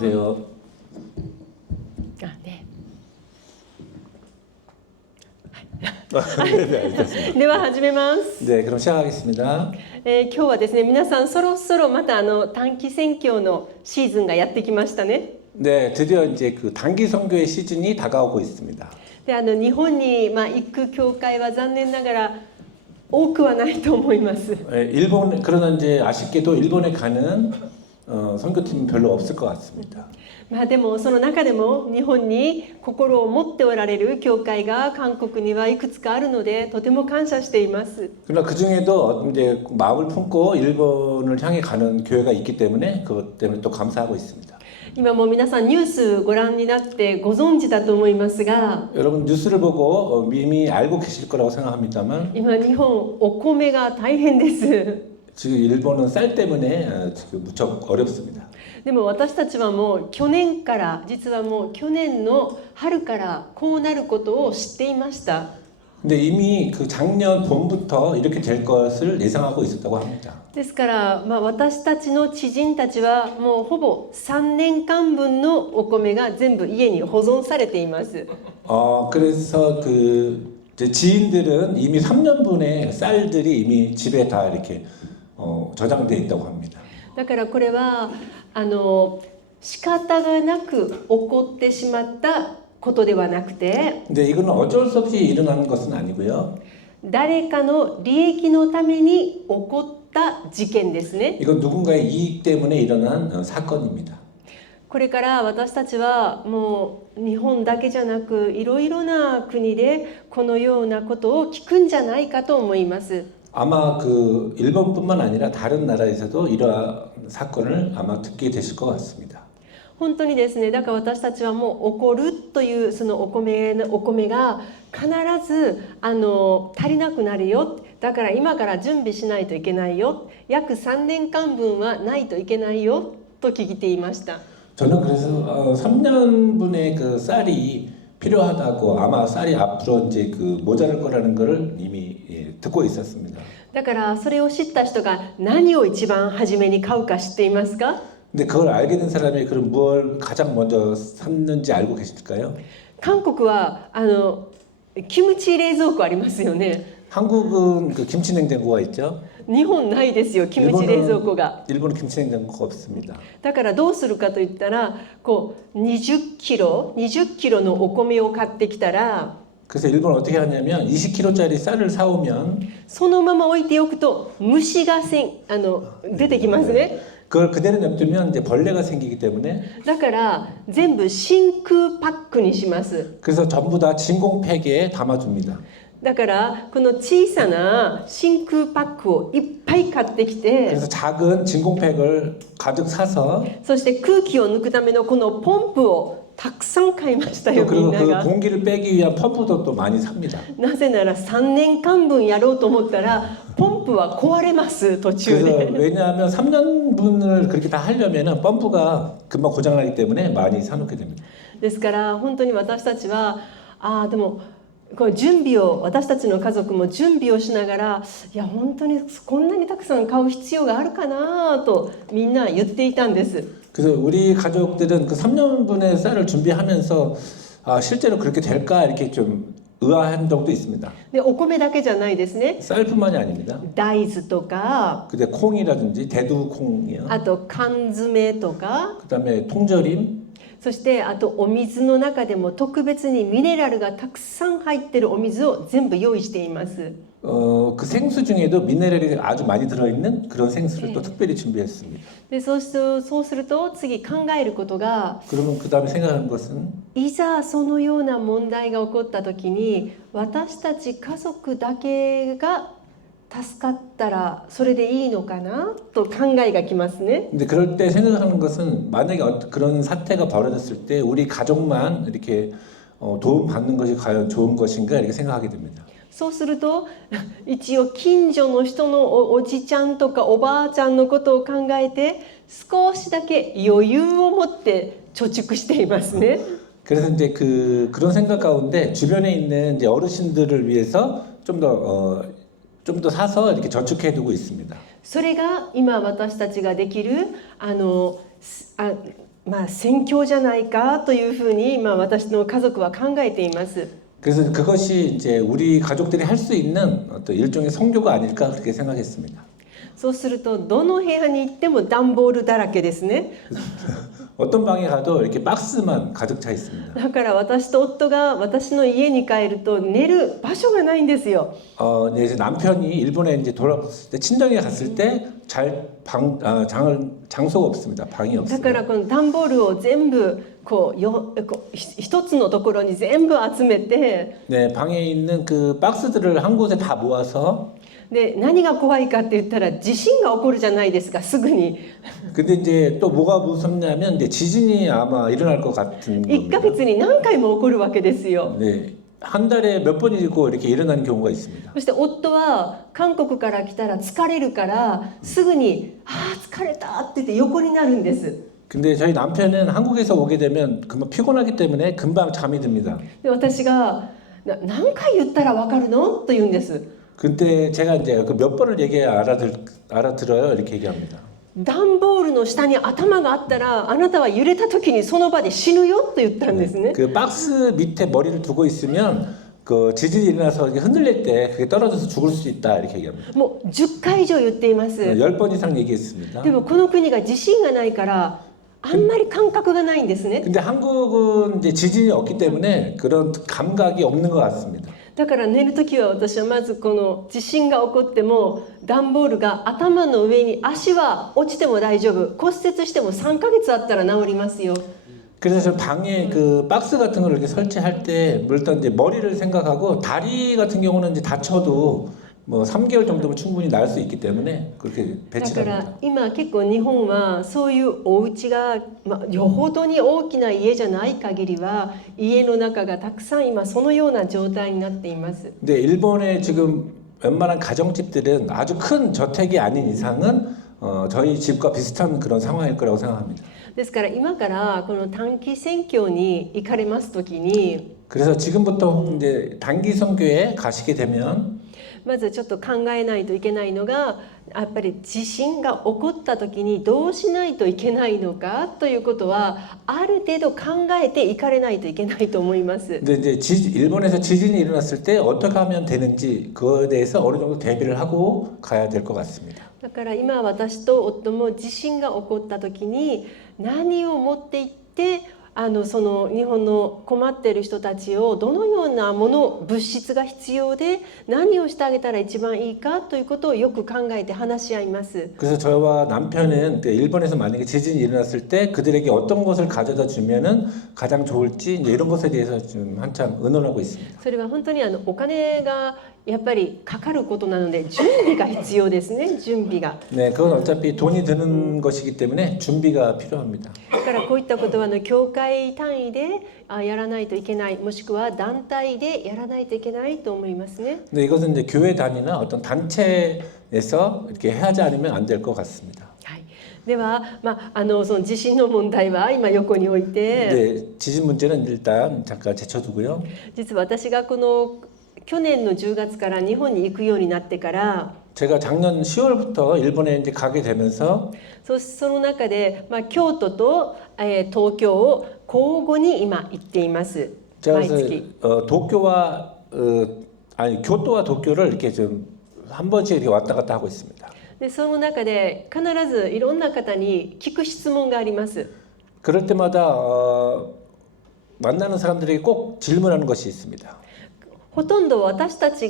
안녕하세요. 네. ね、알겠습니다. では始めます。 네, 그럼 시작하겠습니다. 今日はですね、皆さんそろそろまた短期宣教のシーズンがやってきましたね。 네, 드디어 이제 그 단기 선교의 시즌이 다가오고 있습니다. で、日本に行く教会は残念ながら多くはないと思います。 일본 그러나 이제 아쉽게도 일본에 가는 선교팀은 별로 없을 것 같습니다. でもその中でも日本に心を持っておられる教会が韓国にはいくつかあるのでとても感謝しています。 그러나 그 중에도 이제 마음을 품고 일본을 향해 가는 교회가 있기 때문에 그것 때문에 또 감사하고 있습니다. 今も皆さんニュースご覧になってご存知だと思いますが、 여러분 뉴스를 보고 이미 알고 계실 거라고 생각합니다만 今日本お米が大変です。 지금 일본은 쌀 때문에 지금 무척 어렵습니다. でも私たちはもう去年から実はもう去年の春からこうなることを知っていました。 근데 이미 그 작년 봄부터 이렇게 될 것을 예상하고 있었다고 합니다. ですから、私たちの知人たちはもうほぼ3年間分のお米が全部家に保存されています。 그래서 그 이제 지인들은 이미 3년분의 쌀들이 이미 집에 다 이렇게 저장돼 있다고 합니다. だからこれは仕方がなく起こってしまったことではなくて、 근데 이거는 어쩔 수 없이 일어나는 것은 아니고요. 誰かの利益のために起こった事件ですね。 이건 누군가의 이익 때문에 일어난 사건입니다. これから私たちはもう日本だけじゃなくいろいろな国でこのようなことを聞くんじゃないかと思います。 아마 그 일본뿐만 아니라 다른 나라에서도 이러한 사건을 아마 듣게 되실 것 같습니다. 本当にですね、だから私たちはもう起こるというそのお米が必ず足りなくなるよ。だから今から準備しないといけないよ。約3年間分はないといけないよと聞いていました。 저는 그래서 3년분의 그 쌀이 필요하다고 아마 쌀이 앞으로 이제 그 모자랄 거라는 것을 이미 듣고 있었습니다. だからそれを知った人が何を一番初めに買うか知っていますか？ 근데 그걸 알게 된 사람이 그럼 뭘 가장 먼저 샀는지 알고 계실까요? 韓国はキムチ冷蔵庫ありますよね。 한국은 그 김치 냉장고가 있죠. 日本ないですよ、キムチ冷蔵庫が。 일본은 김치 냉장고가 없습니다. だからどうするかといったらこう20キロのお米を買ってきたら 그래서 일본은 어떻게 하냐면 20kg짜리 쌀을 사오면 そのまま置いておくと虫が出てきますね。 그걸 그대로 냅두면 이제 벌레가 생기기 때문에 だから全部真空パックにします。 그래서 전부 다 진공팩에 담아줍니다. だからこの小さな真空パックをいっぱい買ってきて 그래서 작은 진공팩을 가득 사서 そして空気を抜くためのこのポンプをたくさん買いましたよ、 또 みん 그리고 な 그 が。 공기를 빼기 위한 펌프도 또 많이 삽니다. なぜなら3年間分やろうと思ったらポンプは壊れます途中 그래서 で。 왜냐하면 3년분을 그렇게 다 하려면은 펌프가 금방 고장나기 때문에 많이 사놓게 됩니다. ですから本当に私たちはでもこう私たちの家族も準備をしながらいや本当にこんなにたくさん買う必要があるかなとみんな言っていたんです。 그래서 우리 가족들은 그 3년분의 쌀을 준비하면서 실제로 그렇게 될까 이렇게 좀 의아한 적도 있습니다. でお米だけじゃないですね。 쌀뿐만이 아닙니다. 大豆とか 근데 콩이라든지 대두콩이요. あと缶詰とか 그다음에 통조림. そしてあとお水の中でも特別にミネラルがたくさん入ってるお水を全部用意しています。 그 생수 중에도 미네랄이 아주 많이 들어있는 그런 생수를 또 특별히 준비했습니다. でそうすると次考えることが 그러면 그 다음에 생각하는 것은 いざそのような問題が起こった時に私たち家族だけが助かったらそれでいいのかなと考えがきますね。 근데 그럴 때 생각하는 것은 만약에 그런 사태가 벌어졌을 때 우리 가족만 이렇게 도움 받는 것이 과연 좋은 것인가 이렇게 생각하게 됩니다. そうすると一応近所の人のおじちゃんとかおばあちゃんのことを考えて少しだけ余裕を持って貯蓄していますね。 그래서 이제 그런 생각 가운데 주변에 있는 이제 어르신들을 위해서 좀 더 사서 이렇게 저축해 두고 있습니다. それが今私たちができる宣教じゃないかというふうに、私の家族は考えています。 그래서 그것이 이제 우리 가족들이 할 수 있는 어떤 일종의 선교가 아닐까 그렇게 생각했습니다. そうするとどの部屋に行っても段ボールだらけですね。 어떤 방에 가도 이렇게 박스만 가득 차 있습니다. だから私と夫が私の家に帰ると寝る場所がないんですよ。 이제 남편이 일본에 이제 돌아갔을 때 친정에 갔을 때 장소가 없습니다. 방이 だ 없습니다. からこの段ボールを全部一つのところに全部集めて、 네, 방에 있는 그 박스들을 한 곳에 다 모아서 で何が怖いかって言ったら地震が起こるじゃないですか、すぐに。 근데 이제 또 뭐가 무섭냐면 이제 지진이 아마 일어날 것 같은 1ヶ 겁니다. 月に何回も起こるわけですよ。 네, 한 달에 몇 번이고 이렇게 일어나는 경우가 있습니다. そして夫は韓国から来たら疲れるからすぐに疲れたって言って横になるんです。 근데 저희 남편은 한국에서 오게 되면 금방 피곤하기 때문에 금방 잠이 듭니다. で私が何回言ったらわかるのと言うんです。 그때 제가 이제 그 몇 번을 얘기해야 알아들어요 이렇게 얘기합니다. 段ボールの下に頭があったらあなたは揺れた時にその場で死ぬよと言ったんですね。 그 박스 밑에 머리를 두고 있으면 그 지진이 일어나서 이렇게 흔들릴 때 그게 떨어져서 죽을 수 있다 이렇게 얘기합니다. もう10回以上言っています。 10번 이상 얘기했습니다. でもこの国が地震がないからあんまり感覚がないんですね。 근데 한국은 이제 지진이 없기 때문에 그런 감각이 없는 것 같습니다. だから寝る時は私はまずこの地震が起こっても段ボールが頭の上に、足は落ちても大丈夫、骨折しても3ヶ月あったら治りますよ。 그래서 저 방에 그 박스 같은 걸 이렇게 설치할 때 일단 이제 머리를 생각하고 다리 같은 경우는 이제 다쳐도 뭐 3개월 정도면 충분히 나을 수 있기 때문에 그렇게 だか 배치를 ら 합니다. 今結構日本はそういうお家が、よほどに大きな家じゃない限りは家の中がたくさん今そのような状態になっています。 근데 일본의 지금 웬만한 가정집들은 아주 큰 저택이 아닌 이상은 저희 집과 비슷한 그런 상황일 거라고 생각합니다. ですから今からこの短期宣教に行かれます時に 그래서 지금부터 이제 단기 선교에 가시게 되면 まずちょっと考えないといけないのがやっぱり地震が起こった時にどうしないといけないのかということはある程度考えていかれないといけないと思います。 근데 이제 일본에서 지진이 일어났을 때 어떻게 하면 되는지 그거에 대해서 어느 정도 대비를 하고 가야 될 것 같습니다. だから今私と夫も地震が起こった時に何を持って行ってその日本の困っている人たちをどのような物質が必要で何をしてあげたら一番いいかということをよく考えて話し合います。 그래서 저와 남편은 일본에서 만약에 지진이 일어났을 때 그들에게 어떤 것을 가져다 주면은 가장 좋을지 이제 이런 것에 대해서 지금 한참 의논하고 있습니다. それは本当にお金がやっぱりかかることなので準備が必要ですね。準備が。 네, 그건 어차피 돈이 드는 것이기 때문에 준비가 필요합니다. だからこういったことは教会単位でやらないといけない、もしくは団体でやらないといけないと思いますね。 근데 이것은 이제 교회 단위나 어떤 단체에서 이렇게 하지 않으면 안 될 것 같습니다. はい、では、その地震の問題は今横に置いて、 네, 지진 문제는 일단 잠깐 제쳐두고요. 実は私がこの去年の10月から日本に行くようになってから 제가 작년 10월부터 일본에 이제 가게 되면서 その中で、京都と、東京を交互に今行っています。 제가 毎 그래서 月。 도쿄와 교토와 도쿄를 이렇게 좀 한 번씩 이렇게 왔다 갔다 하고 있습니다. でその中で必ずいろんな方に聞く質問があります。 그럴 때마다 만나는 사람들에게 꼭 질문하는 것이 있습니다. ほとんど私たち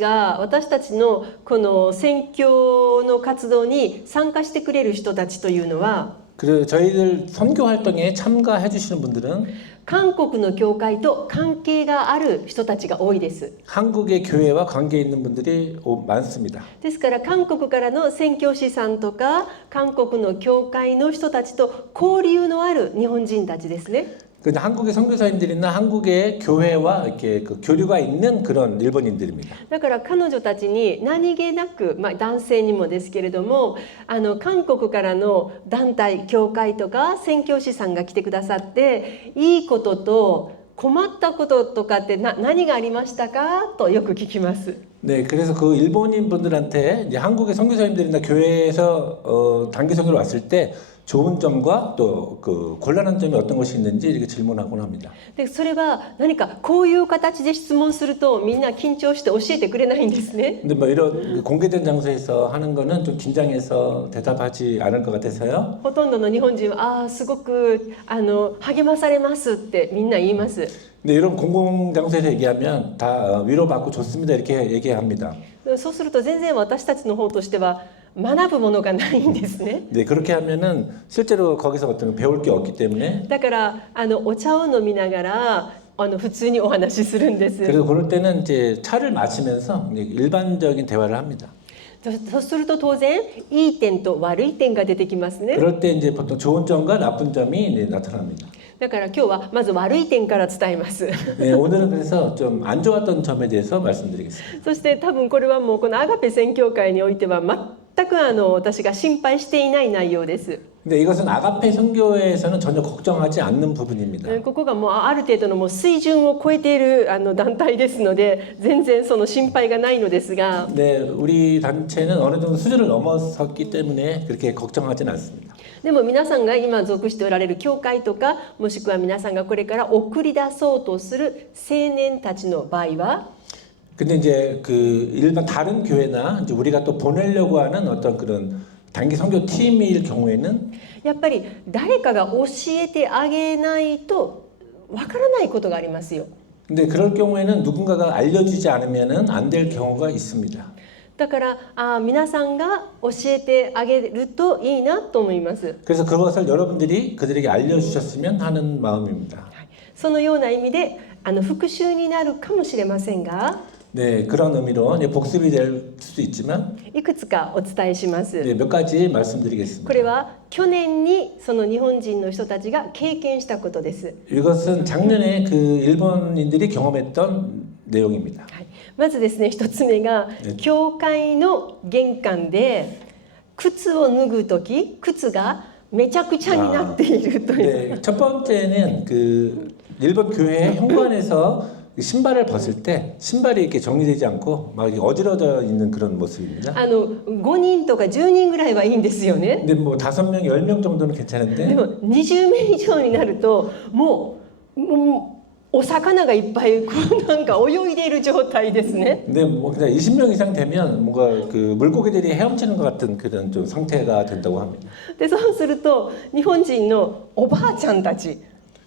のこの宣教の活動に参加してくれる人たちというのは 그리고 저희들 선교 활동에 참가해 주시는 분들은 韓国の教会と関係がある人たちが多いです。 한국의 교회와 관계 있는 분들이 많습니다. ですから韓国からの宣教師さんとか韓国の教会の人たちと交流のある日本人たちですね。 근데 한국의 선교사님들이나 한국의 교회와 이렇게 그 교류가 있는 그런 일본인들입니다. だから彼女たちに何気なく、男性にもですけれども韓国からの団体教会とか宣教師さんが来てくださっていいことと困ったこととかって何がありましたかとよく聞きます。 네, 그래서 그 일본인 분들한테 이제 한국의 선교사님들이나 교회에서 단기 선교를 왔을 때 좋은 점과 또 그 곤란한 점이 어떤 것이 있는지 이렇게 질문하곤 합니다. でそれは何かこういう形で質問するとみんな緊張して教えてくれないんですね。 근데 뭐 이런 공개된 장소에서 하는 거는 좀 긴장해서 대답하지 않을 것 같아서요. ほとんどの日本人はすごく励まされますってみんな言います。 근데 이런 공공 장소에서 얘기하면 다 위로받고 좋습니다 이렇게 얘기합니다. そうすると全然私たちの方としては学ぶものがないんですね。 네 그렇게 하면은 실제로 거기서 어떤 배울 게 없기 때문에 だからお茶を飲みながら普通にお話しするんです。 그래서 그럴 때는 이제 차를 마시면서 이제 일반적인 대화를 합니다. そうすると当然いい点と悪い点が出てきますね。 그럴 때 이제 보통 좋은 점과 나쁜 점이 이제 나타납니다. だから今日はまず悪い点から伝えます。 네, 오늘은 그래서 좀 안 좋았던 점에 대해서 말씀드리겠습니다. そして多分これはもうこのアガペ宣教会においては全く私が心配していない内容です。 근데 이것은 아가페 선교회에서는 전혀 걱정하지 않는 부분입니다. ここがもうある程度のもう水準を超えている団体ですので全然その心配がないのですが 네, 우리 단체는 어느 정도 수준을 넘어섰기 때문에 그렇게 걱정하지는 않습니다. でも皆さんが今属しておられる教会とかもしくは皆さんがこれから送り出そうとする青年たちの場合は 근데 이제 그 일반 다른 교회나 이제 우리가 또 보내려고 하는 어떤 그런 단기 선교 팀일 경우에는 やっぱり誰かが教えてあげないとわからないことがありますよ。 근데 그럴 경우에는 누군가가 알려주지 않으면은 안 될 경우가 있습니다. だから皆さんが教えてあげるといいなと思います。 그래서 그것을 여러분들이 그들에게 알려주셨으면 하는 마음입니다. そのような意味で復習になるかもしれませんが 네, 그런 의미로 이제 복습이 될 수도 있지만 いくつかお伝えします。 네, 몇 가지 말씀드리겠습니다. これは去年にその日本人の人たちが経験したことです。 이것은 작년에 그 일본인들이 경험했던 내용입니다. はい、まずですね一つ目が教会の玄関で靴を脱ぐとき靴がめちゃくちゃになっているという。 네, 첫 번째는 그 일본 교회 현관에서 신발을 벗을 때 신발이 이렇게 정리되지 않고 막 이렇게 어지러져 있는 그런 모습입니다. 5人とか10人ぐらいはいいんですよね。 근데 뭐 5명, 10명 정도는 で 괜찮은데 も20名以上になるともうお魚がいっぱいこうなんか泳いでいる状態ですね。 근데 뭐 그냥 20명 이상 되면 뭔가 그 물고기들이 헤엄치는 것 같은 그런 좀 상태가 된다고 합니다. でそうすると日本人のおばあちゃんたち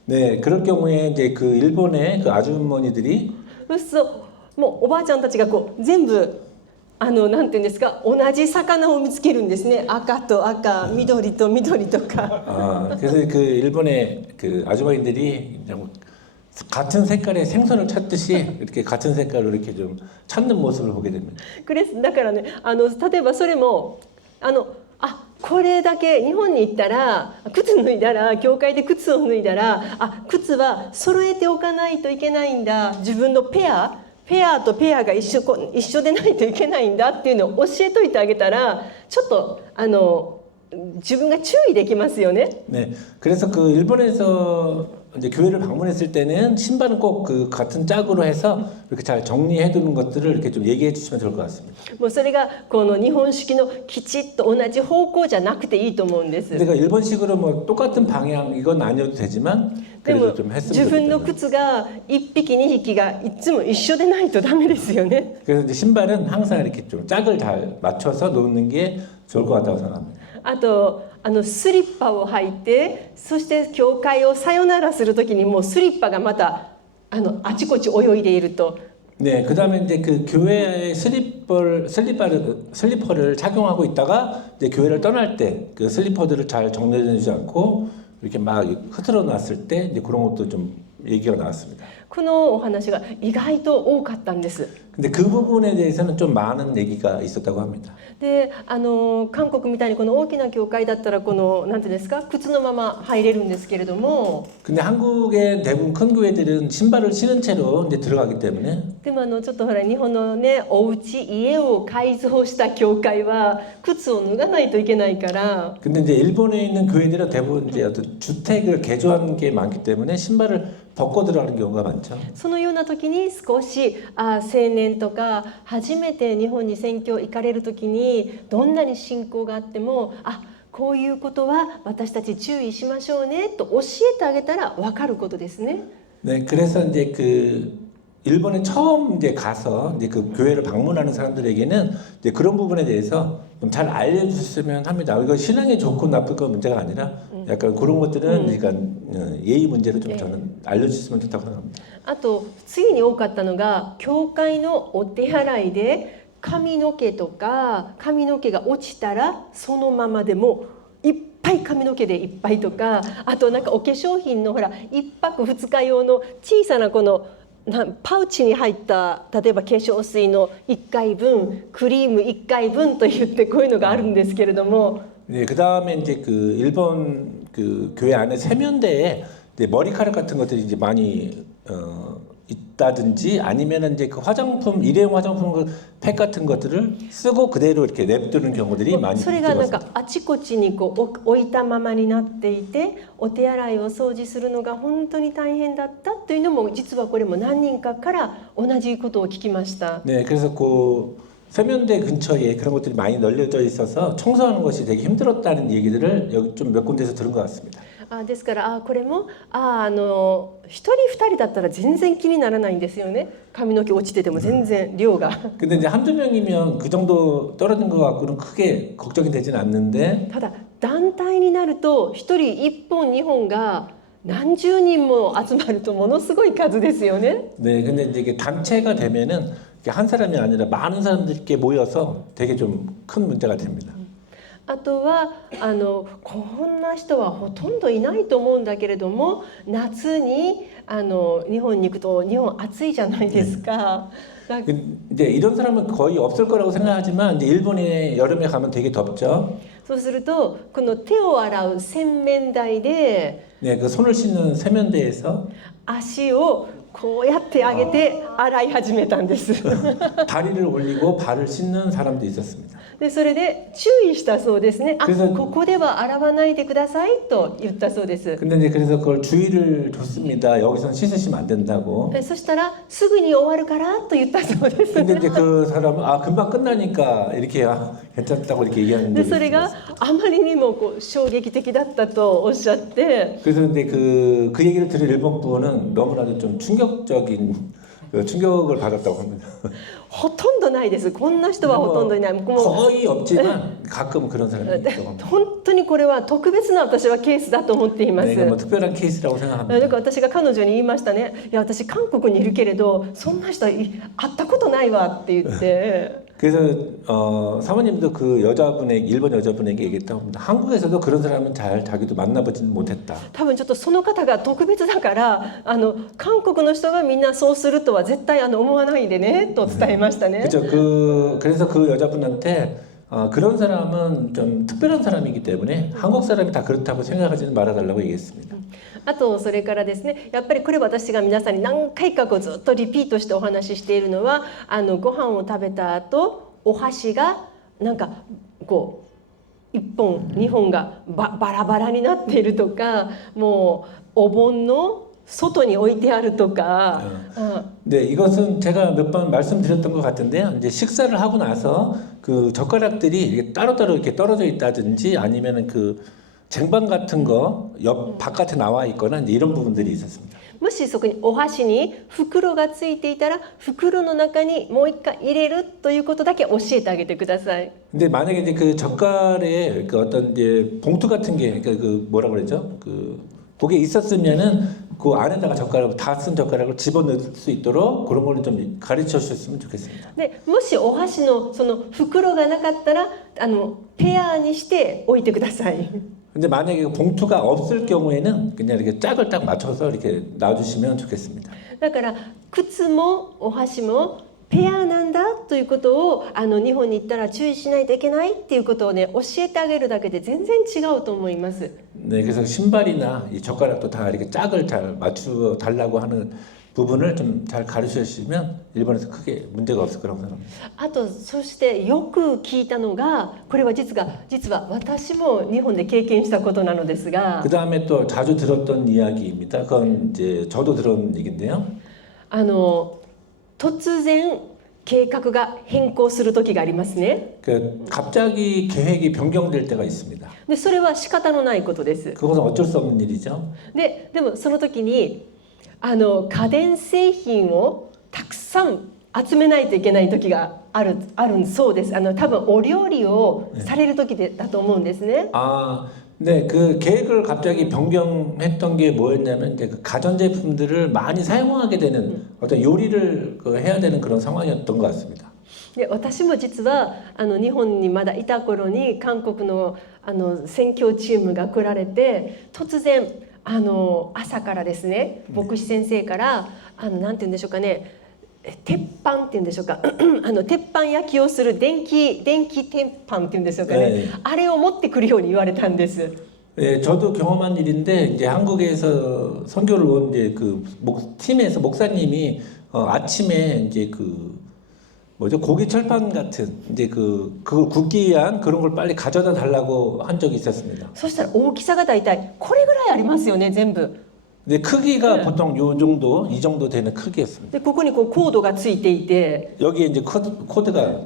네, 그럴 경우에 이제 그 일본의 그 아주머니들이 そうするともうおばあちゃんたちがこう全部なんていうんですか同じ魚を見つけるんですね。赤と赤、緑と緑とか。 그래서 그 일본의 그 아주머니들이 그냥 같은 색깔의 생선을 찾듯이 이렇게 같은 색깔로 이렇게 좀 찾는 모습을 보게 됩니다. だからね例えばそれもこれだけ日本に行ったら靴脱いだら教会で靴を脱いだら靴は揃えておかないといけないんだ自分のペアとペアが一緒でないといけないんだっていうのを教えといてあげたらちょっと自分が注意できますよね。 네, 그래서 그 일본에서 이제 교회를 방문했을 때는 신발은 꼭 그 같은 짝으로 해서 이렇게 잘 정리해 두는 것들을 이렇게 좀 얘기해 주시면 좋을 것 같습니다. もうそれがこの日本式のきちっと同じ方向じゃなくていいと思うんです。 근데 그 일본식으로 뭐 똑같은 방향 이건 아니어도 되지만 で 그래도 も 좀 自 했으면 分の 좋겠다. 靴が1匹2匹がいつも一緒でないとダメですよね。 그래서 이제 신발은 항상 이렇게 좀 짝을 잘 맞춰서 놓는 게 좋을 것 같다고 생각합니다. あとスリッパを履いてそして教会をさよならするときにもうスリッパがまたあちこち泳いでいると 네, 그다음에 이제 그 교회에 슬리퍼를 착용하고 있다가 이제 교회를 떠날 때 그 슬리퍼들을 잘 정리해주지 않고 이렇게 막 흐트러 놨을 때 이제 그런 것도 좀 얘기가 나왔습니다. このお話が意外と多かったんです。 근데 그 부분에 대해서는 좀 많은 얘기가 있었다고 합니다. で韓国みたいにこの大きな教会だったらこのなんていうんですか靴のまま入れるんですけれども 근데 한국의 대부분 큰 교회들은 신발을 신은 채로 이제 들어가기 때문에 でもちょっとほら日本のねお家家を改造した教会は靴を脱がないといけないから 근데 이제 일본에 있는 교회들은 대부분 이제 어떤 주택을 개조한 게 많기 때문에 신발을 벗고 들어가는 경우가 많죠. そのような時に少し青年とか初めて日本に宣教行かれる時にどんなに信仰があってもこういうことは私たち注意しましょうねと教えてあげたら分かることですね。 네, 그래서 이제 그 일본에 처음 이제 가서 이제 그 교회를 방문하는 사람들에게는 이제 그런 부분에 대해서 좀 잘 알려주셨으면 합니다. 이거 신앙이 좋고 나쁠 건 문제가 아니라 약간 그런 것들은 그러니까 예의 문제로 좀 저는 알려주셨으면 좋다고 생각합니다. あと次に多かったのが教会のお手洗いで髪の毛とか髪の毛が落ちたらそのままでもいっぱい髪の毛でいっぱいとか、あとなんかお化粧品のほら1泊2日用の小さなこのパウチに入った例えば化粧水の1回分クリーム1回分といってこういうのがあるんですけれども、 네, 그 다음에 이제 그 일본 그 교회 안에 세면대에 이제 머리카락 같은 것들이 이제 많이 있다든지 아니면은 이제 그 화장품 일회용 화장품 그 팩 같은 것들을 쓰고 그대로 이렇게 냅두는 경우들이 많이 それがなん 있습니다. かあちこちにこう置いたままになっていてお手洗いを掃除するのが本当に大変だったというのも実はこれも何人かから同じことを聞きました。 네, 그래서 그 세면대 근처에 그런 것들이 많이 널려져 있어서 청소하는 것이 되게 힘들었다는 얘기들을 여기 좀 몇 군데에서 들은 것 같습니다. ですからこれも一人二人だったら全然気にならないんですよね。髪の毛落ちてても全然量が。 근데 이제 한두 명이면 그 정도 떨어진 것 갖고는 크게 걱정이 되진 않는데 ただ団体になると一人1本2本が何十人も集まるとものすごい数ですよね。 네, 근데 이제 이게 단체가 되면은 이게 한 사람이 아니라 많은 사람들이 모여서 되게 좀 큰 문제가 됩니다. あとはこんな人はほとんどいないと思うんだけれども夏に日本に行くと日本暑いじゃないですか。 이제 이런 사람은 거의 없을 거라고 생각하지만 이제 일본에 여름에 가면 되게 덥죠. そうするとこの手を洗う洗面台で 네, 그 손을 씻는 세면대에서 足をこうやって上げて洗い始めたんです。 다리를 올리고 발을 씻는 사람도 있었습니다. でそれで注意したそうですね。ここでは洗わないでくださいと言ったそうです。 근데 이제 그래서 그걸 주의를 줬습니다. 여기선 씻으시면 안 된다고. そしたらすぐに終わるからと言ったそうです。 근데 이제 그 사람은 금방 끝나니까 이렇게 괜찮다고 이렇게 얘기하는 で 적이 それが 있었어요. あまりにもこう衝撃的だったとおっしゃって、 그래서 근데 그 얘기를 들은 일본 분은 너무나도 좀 충격적인 충격을 받았다고 합니다. ほとんどないです。こんな人はほとんどいない。もう 거의 없지만 가끔 그런 사람이 있다고 합니다. 本当にこれは特別な私はケースだと思っています。 네, 이건 뭐 특별한 케이스라고 だ 생각합니다. から私が彼女に言いましたね。いや私韓国にいるけれどそんな人会ったことないわって言って。 그래서 사모님도 그 일본 여자분에게 얘기했다고 합니다. 한국에서도 그런 사람은 잘 자기도 만나보지는 못했다. 多分ちょっとその方が特別だから韓国の人がみんなそうするとは絶対思わないでねと伝えましたね。 그렇죠. 그래서 그 여자분한테 그런 사람은 좀 특별한 사람이기 때문에 한국 사람이 다 그렇다고 생각하지는 말아달라고 얘기했습니다. あとそれからですね、やっぱりこれ私が皆さんに何回かこうずっとリピートしてお話ししているのはご飯を食べた後お箸がなんかこう1本2本がバラバラになっているとか、もうお盆の外に置いてあるとか。 네, 이것은 제가 몇 번 말씀드렸던 것 같은데요. 이제 식사를 하고 나서 그 젓가락들이 이렇게 따로따로 이렇게 떨어져 있다든지 아니면은 그 쟁반 같은 거 옆 바깥에 나와 있거나 이제 이런 부분들이 있었습니다. もしそこにお箸に袋がついていたら袋の中にもう一回入れるということだけ教えてあげてください。 근데 만약에 이제 그 젓갈에 그 어떤 이제 봉투 같은 게 그러니까 그 뭐라 그러죠? 그게 있었으면은 그 안에다가 젓가락 다 쓴 젓가락을 집어넣을 수 있도록 그런 거를 좀 가르쳐 주셨으면 좋겠습니다. でもしお箸のその袋がなかったらペアにして置いてください。 근데 만약에 그 봉투가 없을 경우에는 그냥 이렇게 짝을 딱 맞춰서 이렇게 놔주시면 좋겠습니다. だから靴もお箸もペアなんだということを日本に行ったら注意しないといけないっていうことをね教えてあげるだけで全然違うと思います。 네, 그래서 신발이나 이 젓가락도 다 이렇게 짝을 잘 맞추어 달라고 하는 부분을 좀 잘 가르쳐 주시면 일본에서 크게 문제가 없을 거라고 생각합니다. あとそしてよく聞いたのがこれは実は私も日本で経験したことなのですが 그 다음에 또 자주 들었던 이야기입니다. 그건 이제 저도 들은 얘기인데요. 突然計画が変更する時がありますね。 그 갑자기 계획이 변경될 때가 있습니다. でそれは仕方のないことです。 그것은 어쩔 수 없는 일이죠. でもその時に家電製品をたくさん集めないといけない時があるそうです。多分お料理をされる時だと思うんですね。 아, 네, 그 계획을 갑자기 변경했던 게 뭐였냐면 이제 그 가전제품들을 많이 사용하게 되는 어떤 요리를 해야 되는 그런 상황이었던 것 같습니다. で私も実は日本にまだいた頃に韓国の宣教チームが来られて、突然朝からですね、牧師先生からなんて言うんでしょうかね、鉄板っていうんでしょうか鉄板焼きをする電気鉄板っていうんでしょうかね、あれを持ってくるように言われたんです。 네, 저도 경험한 일인데 이제 한국에서 선교를 온 이제 그 팀에서 목사님이 아침에 이제 그 뭐죠, 고기 철판 같은 이제 그걸 굽기 위한 그런 걸 빨리 가져다 달라고 한 적이 있었습니다. そしたら大きさがだいたいこれぐらいありますよね、全部。 근데 크기가 보통 요 정도, 이 정도 되는 크기였습니다. でここにこうコードがついていて、 여기에 이제 코드가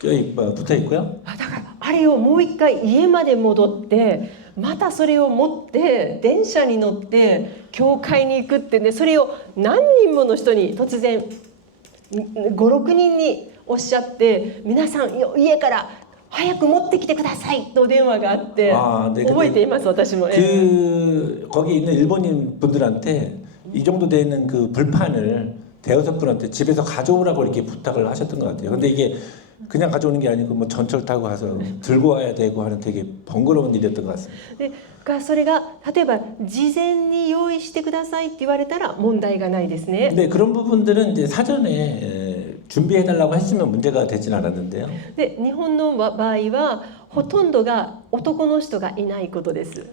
붙어 있고요. だからあれをもう一回家まで戻ってまたそれを持って電車に乗って教会に行くってね、それを何人もの人に突然5、6人におっしゃって、皆さん家から早く持ってきてくださいと電話があって、 네, 覚えています私も。 거기 있는 일본인 분들한테 이 정도 되는 그 불판을 대여섯 분한테 집에서 가져오라고 이렇게 부탁을 하셨던 것 같아요. 근데 이게 그냥 가져오는 게 아니고 뭐 전철 타고 가서 들고 와야 되고 하는 되게 번거로운 일이었던 것 같습니다. でそれが例えば事前に用意してくださいって言われたら問題がないですね。 근데 그런 부분들은 이제 사전에 준비해 달라고 했으면 문제가 되진 않았는데요. で日本の場合はほとんどが男の人がいないことです。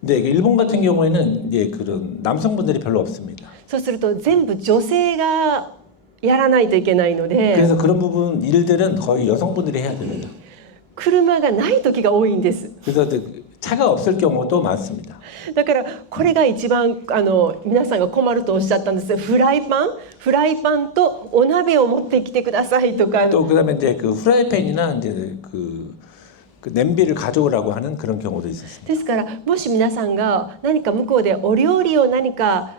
근데 일본 같은 경우에는 이제 그런 남성분들이 별로 없습니다. そうすると全部女性がやらないといけないので、 그래서 그런 부분 일들은 거의 여성분들이 해야 됩니다. 車がない時が多いんです。 그래서 차가 없을 경우도 많습니다. だからこれが一番皆さんが困るとおっしゃったんです。フライパンとお鍋を持ってきてくださいとか。 또 그다음에 이제 그 프라이팬이나 이제 그 냄비를 가져오라고 하는 그런 경우도 있었습니다. ですからもし皆さんが何か向こうでお料理を何か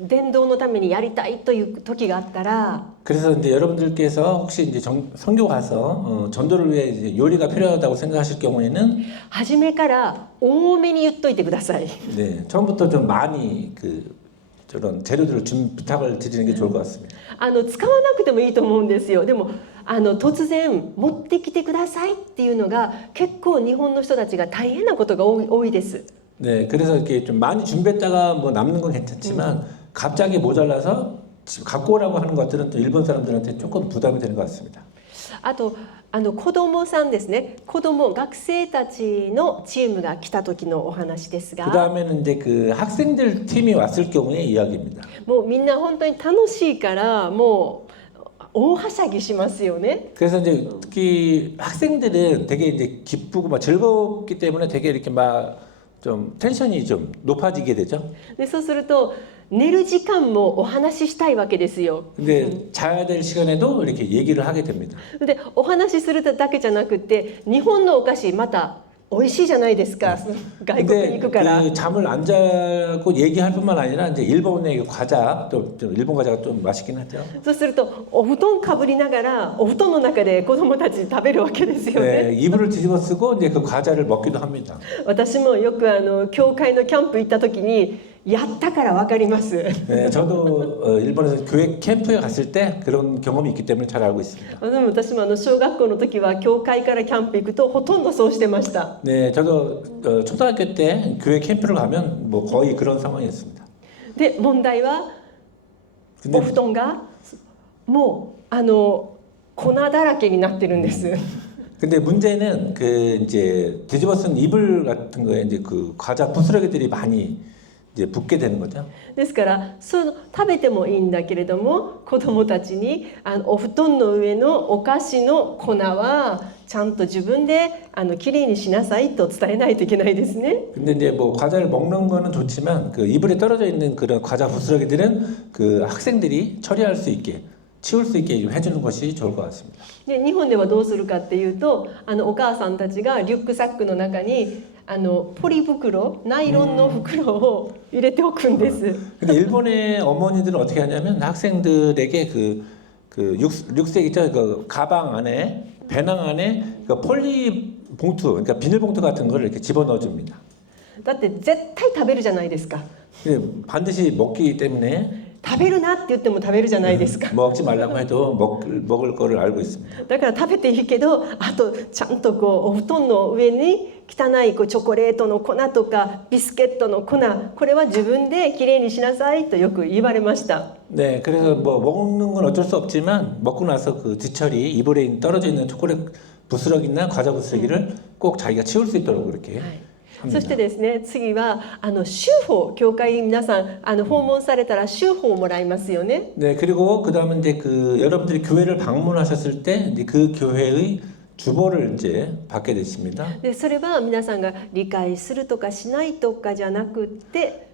伝道のためにやりたいという時があったら、 그래서 이제 여러분들께서 혹시 이제 선교 가서 전도를 위해 이제 요리가 필요하다고 생각하실 경우에는 初めから多めに言っといてください。 네, 처음부터 좀 많이 저런 재료들을 부탁을 드리는 게 좋을 것 같습니다. 使わなくてもいいと思うんですよ。でも突然持ってきてくださいっていうのが結構日本の人たちが大変なことが多いです。 네, 그래서 이렇게 좀 많이 준비했다가 뭐 남는 건 괜찮지만 갑자기 모자라서 갖고 오라고 하는 것들은 또 일본 사람들한테 조금 부담이 되는 것 같습니다. あと子供さんですね。学生たちのチームが来た時のお話ですが、 그 다음에는 이제 그 학생들 팀이 왔을 경우의 이야기입니다. もうみんな本当に楽しいからもう大はしゃぎしますよね。 그래서 이제 특히 학생들은 되게 이제 기쁘고 막 즐겁기 때문에 되게 이렇게 막 좀 텐션이 좀 높아지게 되죠. でそうすると寝る時間もお話ししたいわけですよ。 근데 자야 될 시간에도 이렇게 얘기를 하게 됩니다. でお話しするだけじゃなくて日本のお菓子また美味しいじゃないですか。外国に行くから。 그 잠을 안 자고 얘기할 뿐만 아니라 이제 일본의 과자, 또 일본 과자가 좀 맛있긴 하죠. そうするとお布団かぶりながらお布団の中で子供たち食べるわけですよね。 네, 이불을 뒤집어 쓰고 이제 그 과자를 먹기도 합니다. 私もよく教会のキャンプ行った時にやったからわかります。 네, 저도 일본에서 교회 캠프에 갔을 때 그런 경험이 있기 때문에 잘 알고 있습니다. でも私も小学校の時は教会からキャンプ行くとほとんどそうしてました。 네, 저도 초등학교 때 교회 캠프를 가면 뭐 거의 그런 상황이었습니다. で問題はお布団がもう粉だらけになってるんです。 근데 문제는 그 이제 뒤집어 쓴 이불 같은 거에 이제 그 과자 부스러기들이 많이 이제 붙게 되는 거죠. ですから食べてもいいんだけれども子どもたちにお布団の上のお菓子の粉はちゃんと自分できれいにしなさいと伝えないといけないですね。 근데 이제 뭐 과자를 먹는 거는 좋지만 그 이불에 떨어져 있는 그런 과자 부스러기들은 그 학생들이 처리할 수 있게 치울 수 있게 좀 해주는 것이 좋을 것 같습니다. で日本ではどうするかっていうとお母さんたちがリュックサックの中にポリ袋ナイロンの袋を入れておくんです。 근데 일본의 어머니들은 어떻게 하냐면 학생들에게 그 륙색 있죠? 그 가방 안에 배낭 안에 그 폴리 봉투, 그러니까 비닐봉투 같은 거를 이렇게 집어넣어 줍니다. だって絶対食べるじゃないですか。 반드시 먹기 때문에 食べるなって言っても食べるじゃないですか。 먹지 말라고 해도 먹을 거를 알고 있습니다. だから食べていいけどあとちゃんとお布団の上に汚いチョコレートの粉とかビスケットの粉これは自分できれいにしなさいとよく言われました。 네, 그래서 뭐 먹는 건 어쩔 수 없지만 먹고 나서 그 뒤처리 이불에 떨어져 있는 초콜릿 부스러기나 과자 부스러기를 꼭 자기가 치울 수 있도록 그렇게 そしてですね次は修法教会皆さん訪問されたら修法をもらいますよね。 네, 그리고 그 다음은 이제 그 여러분들이 교회를 방문하셨을 때 이제 그 교회의 주보를 이제 받게 되십니다. でそれは皆さんが理解するとかしないとかじゃなくって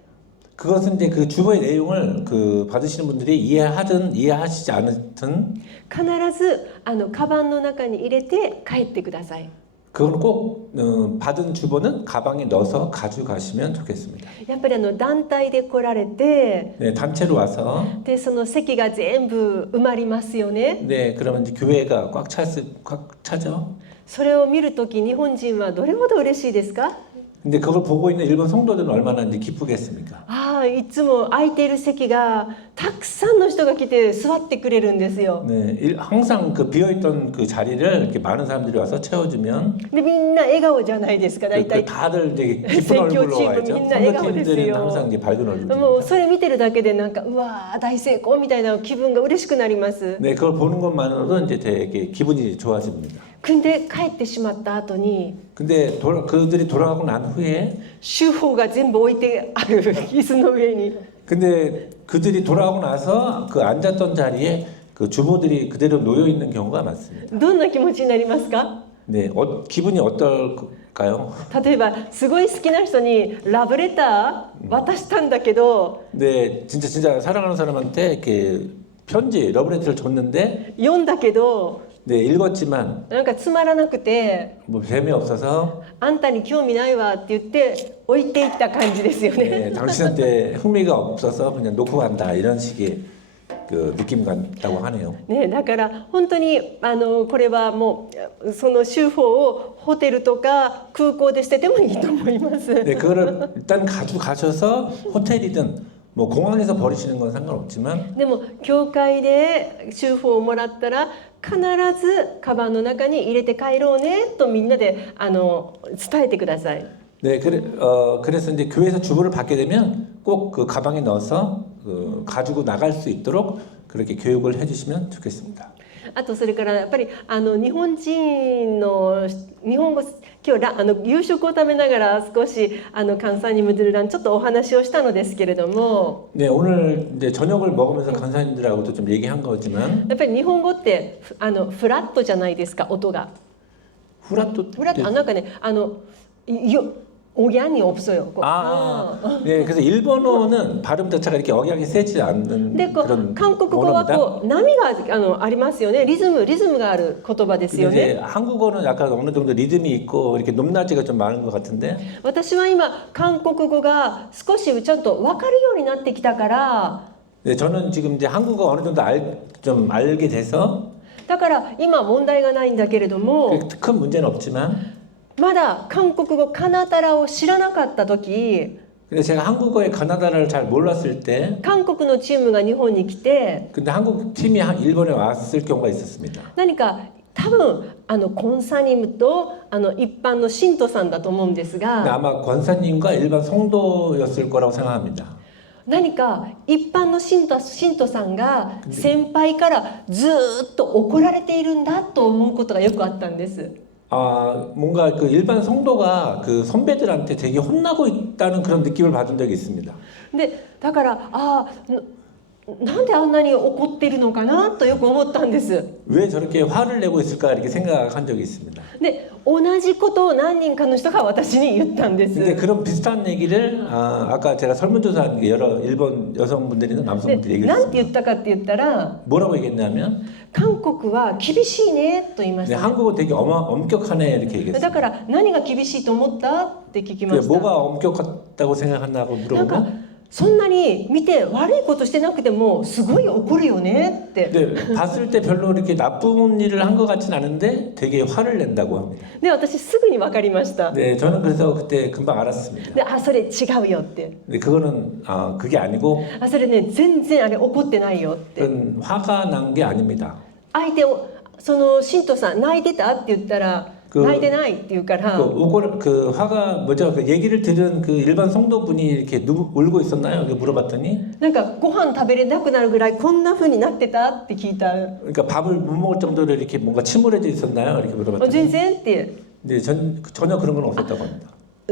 그것은 이제 그 주보의 내용을 그 받으시는 분들이 이해하든 이해하시지 않든 必ずカバンの中に入れて帰ってください。 그건 꼭 받은 주보는 가방에 넣어서 가져가시면 좋겠습니다. やっぱり団体で来られて 네, 단체로 와서 でその席が全部埋まりますよね。 네, 그러면 이제 교회가 꽉 차죠. それを見るとき日本人はどれほど嬉しいですか？ 근데 그걸 보고 있는 일본 성도들은 얼마나 이제 기쁘겠습니까? いつも空いている席がたくさんの人が来て座ってくれるんですよ。 네, 항상 그 비어있던 그 자리를 이렇게 많은 사람들이 와서 채워주면 でみんな笑顔じゃないですか。大体 다들 이제 기쁜 얼굴로 와야죠. 선교팀들은 항상 이제 밝은 얼굴입니다. もうそれ見てるだけでなんかうわー大成功みたいな気分が嬉しくなります。 네, 그걸 보는 것만으로도 이제 되게 기분이 좋아집니다. 근데帰ってしまった後に 근데 그들이 돌아가고 난 후에 修法が全部置いてある椅子の上に 근데 그들이 돌아가고 나서 그 앉았던 자리에 그 주보들이 그대로 놓여 있는 경우가 많습니다. どんな気持ちになりますか？ 네, 기분이 어떨까요? 例えばすごい好きな人にラブレター渡したんだけど 네, 진짜 사랑하는 사람한테 이렇게 편지 러브레터를 줬는데 読んだけど 네, 읽었지만 なんかつまらなくて 뭐 재미없어서 あんたに興味ないわって言って置いていった感じですよね。 네, 당신한테 흥미가 없어서 그냥 놓고 간다 이런 식의 그 느낌 같다고 하네요. ね、だから本当にこれはもうその修法をホテルとか空港でしててもいいと思います。 네, 그거를 일단 가져가셔서 호텔이든 뭐 공항에서 버리시는 건 상관없지만 でも教会で修法をもらったら必ずカバンの中に入れて帰ろうねとみんなで伝えてください。 네, 그래서 이제 교회에서 주보를 받게 되면 꼭 그 가방에 넣어서 가지고 나갈 수 있도록 그렇게 교육을 해주시면 좋겠습니다. あとそれからやっぱり日本人の日本語今日夕食を食べながら少し関西に戻るちょっとお話をしたのですけれども 네, 오늘 이제 저녁을 먹으면서 간사님들하고도 좀 얘기한 거지만 やっぱり日本語ってフラットじゃないですか音が。 후라또 フラットなんかね억양이 없어요. 네, 그래서 일본어는 발음 자체가 이렇게 억양이 세지 않는 근데 그런 한국어와波がありますよね. 리즘가 ある言葉ですよね. 이제 한국어는 약간 어느 정도 리듬이 있고 이렇게 높낮이가 좀 많은 것 같은데. 私は今韓国語が少しちょっと分かるようになってきたから. 네, 저는 지금 이제 한국어 어느 정도 좀 알게 돼서. だから今問題がないんだけれども. 큰 문제는 없지만. まだ韓国語カナダラを知らなかった時 근데 제가 한국어의 가나다라를 잘 몰랐을 때 韓国のチームが日本に来て 근데 한국 팀이 일본에 왔을 경우가 있었습니다. 何か多分コンサニムと一般の信徒さんだと思うんですが 아마 권사님과 일반 성도였을 거라고 생각합니다. 何か一般の信徒さんが先輩からずっと怒られているんだと思うことがよくあったんです。 뭔가 그 일반 성도가 그 선배들한테 되게 혼나고 있다는 그런 느낌을 받은 적이 있습니다. 근데 だからなんであんなに怒っているのかなとよく思ったんです。 왜 저렇게 화를 내고 있을까 이렇게 생각한 적이 있습니다. で同じことを何人かの人が私に言ったんです。 근데 그런 비슷한 얘기를 아까 제가 설문조사한 게 여러 일본 여성분들이나 で 남성분들이 なんて 얘기했습니다. 言ったかって言ったら 뭐라고 얘기했냐면 韓国は厳しいねと言いまし 네, た、 한국은 되게 엄격하네 이렇게 だ 얘기했어요. から何が厳しいと思ったって聞きま 그게 した。 뭐가 엄격하다고 생각한다고 なんか 물어보면 そんなに見て悪いことしてなくてもすごい怒るよねって。 네, 봤을 때 별로 이렇게 나쁜 일을 한 것 같진 않은데 되게 화를 낸다고 합니다. で私すぐに分かりました。 네, 저는 그래서 그때 금방 알았습니다. でそれ違うよって、 근데 그거는 그게 아니고 それね全然あれ怒ってないよって。 그건 화가 난 게 아닙니다. 相手をその信徒さん泣いてたって言ったら泣いてないって言うから、 그 화가 뭐죠? 그 얘기를 들은 그 일반 성도분이 이렇게 울고 있었나요? 이렇게 물어봤더니 なんかご飯食べれなくなるぐらいこんな風になってたって聞いた。 그러니까 밥을 못 먹을 정도로 이렇게 뭔가 침울해져 있었나요? 이렇게 全 물어봤더니 然って。 네, 전혀 그런 건 없었다고 합니다.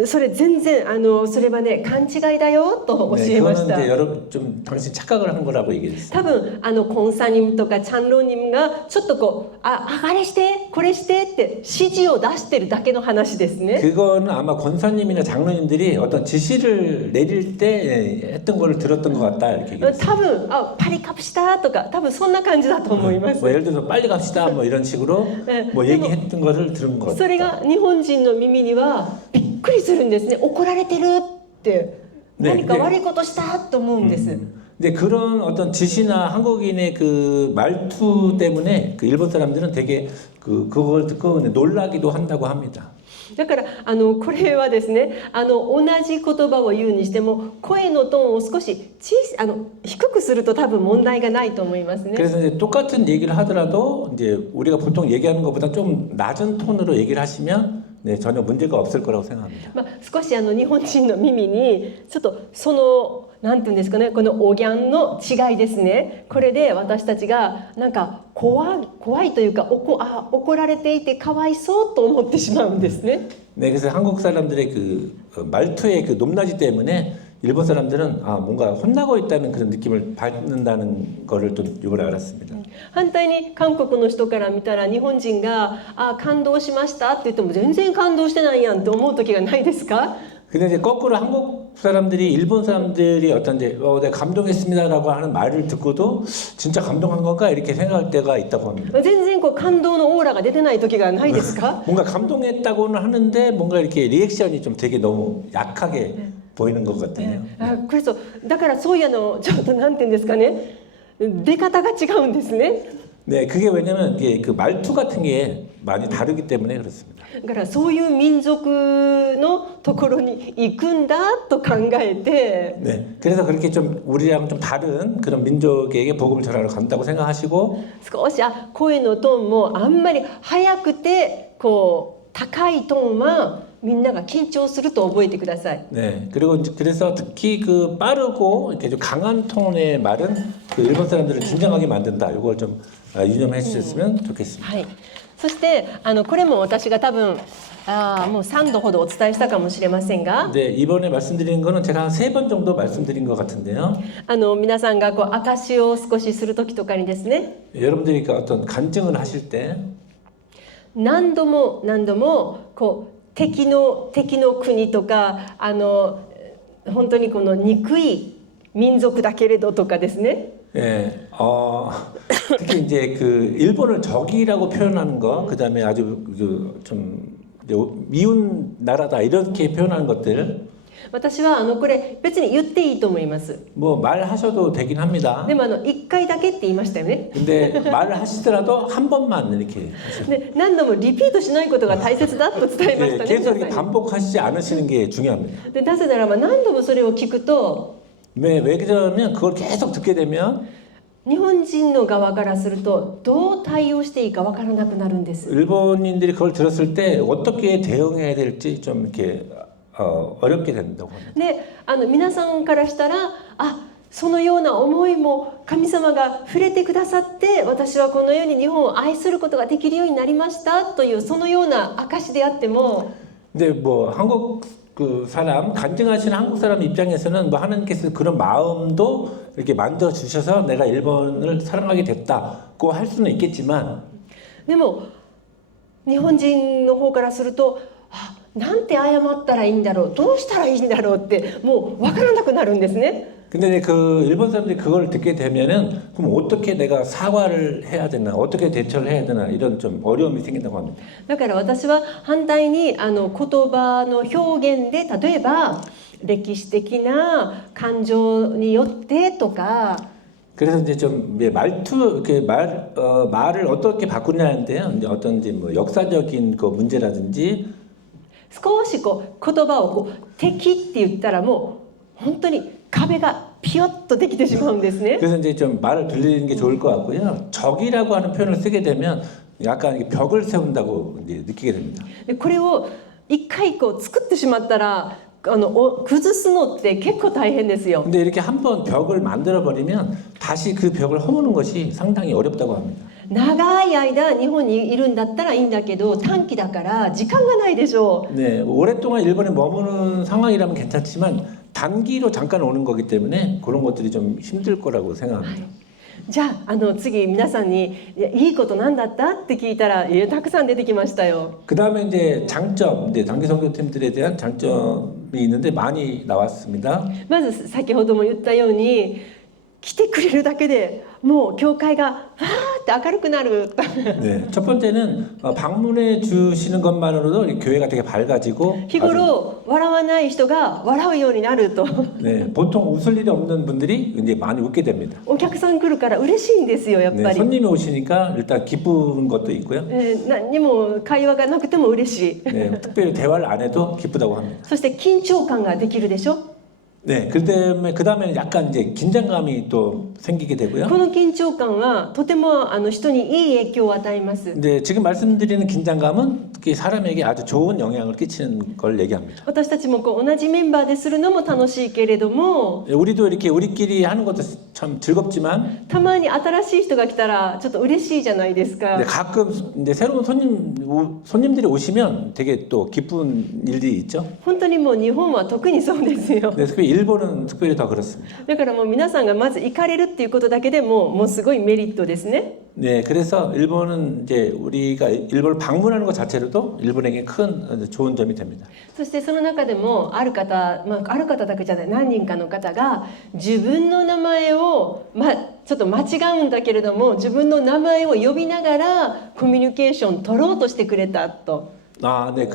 それ全然それはね勘違いだよと教 네, えま 그거는 した。 이제 여러분 좀 당신 착각을 한 거라고 얘기했어요. 多分コンサニムとかチャンロニムがちょっとこうあれしてこれしてって指示を出してるだけの話ですね。 그거는 아마 권사님이나 장로님들이 어떤 지시를 내릴 때 했던 거를 들었던 것 같다 이렇게 얘기했어요. 多分パリカプしたとか多分そんな感じだと思います。 뭐 예를 들어서 빨리 갑시다 뭐 이런 식으로 뭐 네. 얘기했던 거를 들은 것 それ 같다. が日本人の耳にはびっくりするんですね。怒られてるって何か悪いことしたと思うんです。 근데 그런 어떤 지시나 한국인의 그 말투 때문에 그 일본 사람들은 되게 그걸 듣고 놀라기도 한다고 합니다. だからこれはですね同じ言葉を言うにしても声のトーンを少し低くすると多分問題がないと思いますね。 그래서 이제 똑같은 얘기를 하더라도 이제 우리가 보통 얘기하는 것보다 좀 낮은 톤으로 얘기를 하시면 네, 전혀 문제가 없을 거라고 생각합니다. 少し日本人の耳にちょっとそのなんていうんですかねこのおぎゃんの違いですね。これで私たちがなんか怖いというか怒られていてかわいそうと思ってしまうんですね。 네, 그래서 한국 사람들의 그 말투의 그 높낮이 때문에 일본 사람들은 뭔가 혼나고 있다는 그런 느낌을 받는다는 거를 또 이번에 알았습니다. 反対に韓国の人から見たら日本人が感動しましたって言っても全然感動してないやんって思う時がないですか？ 근데 이제 거꾸로 한국 사람들이 일본 사람들이 어떤 이제 내가 감동했습니다라고 하는 말을 듣고도 진짜 감동한 건가 이렇게 생각할 때가 있다고 합니다. 全然感動のオーラが出てない時がないですか？ 뭔가 감동했다고는 하는데 뭔가 이렇게 리액션이 좀 되게 너무 약하게 보이는 것 같아요. 그래서だからそういうちょっとなんていうんですかね出方が違うんですね。 네, 그게 왜냐면 이게 그 말투 같은 게 많이 다르기 때문에 그렇습니다. だからそういう民族のところに行くんだと考えて 네, 그래서 그렇게 좀 우리랑 좀 다른 그런 민족에게 복음을 전하러 간다고 생각하시고 少し声のトーンもあんまり速くて高いトーンはみんなが緊張すると覚えてください。 네, 그리고 이제 그래서 특히 그 빠르고 이렇게 좀 강한 톤의 말은 그 일본 사람들을 긴장하게 만든다. 이걸 좀 유념해 주셨으면 좋겠습니다. はい。そしてこれも私が多分もう3度ほどお伝えしたかもしれませんが、 네, 이번에 말씀드린 거는 제가 한 3번 정도 말씀드린 것 같은데요. 皆さんが証しを少しする時とかにですね、 여러분들이 그 어떤 간증을 하실 때 何度も敵の国とか本当にこの憎い民族だけれどとかですね。 예, 특히 이제 그 일본을 적이라고 표현하는 거, 그 다음에 아주 좀 미운 나라다 이렇게 표현하는 것들. 私はこれ別に言っていいと思います。 뭐 말하셔도 되긴 합니다. でも1回だけって言いましたよね。 근데 말을 하시더라도 한 번만 이렇게 하시고. で何度もリピートしないことが大切だと伝えましたね。 계속 이렇게 반복하시지 않으시는 게 중요합니다. でなぜならば何度もそれを聞くと 왜 그러냐면 그걸 계속 듣게 되면 日本人の側からするとどう対応していいかわからなくなるんです。 일본인들이 그걸 들었을 때 어떻게 대응해야 될지 좀 이렇게 어렵게 된다고 합니다. で皆さんからしたらそのような思いも神様が触れてくださって私はこのように日本を愛することができるようになりましたというそのような証であっても 근데 뭐 한국 그 사람 간증하시는 한국 사람 입장에서는 뭐 하나님께서 그런 마음도 이렇게 만들어 주셔서 내가 일본을 사랑하게 됐다고 할 수는 있겠지만 でも日本人の方からするとなんて謝ったらいいんだろうどうしたらいいんだろうってもう分からなくなるんですね。 근데 그 일본 사람들이 그걸 듣게 되면은 그럼 어떻게 내가 사과를 해야 되나 어떻게 대처를 해야 되나 이런 좀 어려움이 생긴다고 합니다. だから私は反対に言葉の表現で例えば歴史的な感情によってとか 그래서 이제 좀 말투 이렇게 말을 어떻게 바꾸냐인데요. 이제 어떤지 뭐 역사적인 그 문제라든지 少しこう言葉をこう敵って言ったらもう本当に壁がピヨッとできてしまうんですね。 그래서 이제 좀 말을 들리는 게 좋을 것 같고요. 적이라고 하는 표현을 쓰게 되면 약간 이게 벽을 세운다고 이제 느끼게 됩니다. でこれを一回こう作ってしまったら崩すのって結構大変ですよ。 근데 이렇게 한번 벽을 만들어 버리면 다시 그 벽을 허무는 것이 상당히 어렵다고 합니다. 長い間日本にいるんだったらいいんだけど短期だから時間がないでしょう。 네, 오랫동안 일본에 머무는 상황이라면 괜찮지만 단기로 잠깐 오는 거기 때문에 그런 것들이 좀 힘들 거라고 생각합니다. じゃあ次皆さんにいいことなんだったって聞いたらたくさん出てきましたよ。 그 다음에 이제 장점, 이제 단기 선교팀들에 대한 장점이 있는데 많이 나왔습니다. まず先ほども言ったように来てくれるだけでもう教会がわーって明るくなる。 네, 첫 번째는 방문해 주시는 것만으로도 이 교회가 되게 밝아지고 日頃笑わない人が笑うようになると 네, 보통 웃을 일이 없는 분들이 이제 많이 웃게 됩니다. お客さん来るから嬉しいんですよやっ 네, ぱり。 손님이 오시니까 일단 기쁜 것도 있고요. 何にも会話がなくても嬉しい。 네, 특별히 대화를 안 해도 기쁘다고 합니다. そして緊張感ができるでしょ。 네, 그 다음에 약간 이제 긴장감이 또 생기게 되고요. この緊張感はとても人にいい影響を与えます。 이제 지금 말씀드리는 긴장감은 특히 사람에게 아주 좋은 영향을 끼치는 걸 얘기합니다. 私たちもこう同じメンバーでするのも楽しいけれども 우리도 이렇게 우리끼리 하는 것도 참 즐겁지만 たまに新しい人が来たらちょっと嬉しいじゃないですか。 근데 가끔 이제 새로운 손님들이 오시면 되게 또 기쁜 일들이 있죠. 本当にもう日本は特にそうですよ。 네, 특히 일본은 특별히 더 그렇습니다. だからもう皆さんがまず行かれるっていうことだけでもうすごいメリットですね。 네, 그래서 일본은 이제 우리가 일본을 방문하는 것 자체로도 일본에게 큰 좋은 점이 됩니다. そしてその中でもある方、ある方だけじゃない何人かの方が自分の名前を、ちょっと間違うんだけれども自分の名前を呼びながらコミュニケーション取ろうとしてくれたと。 아, 네,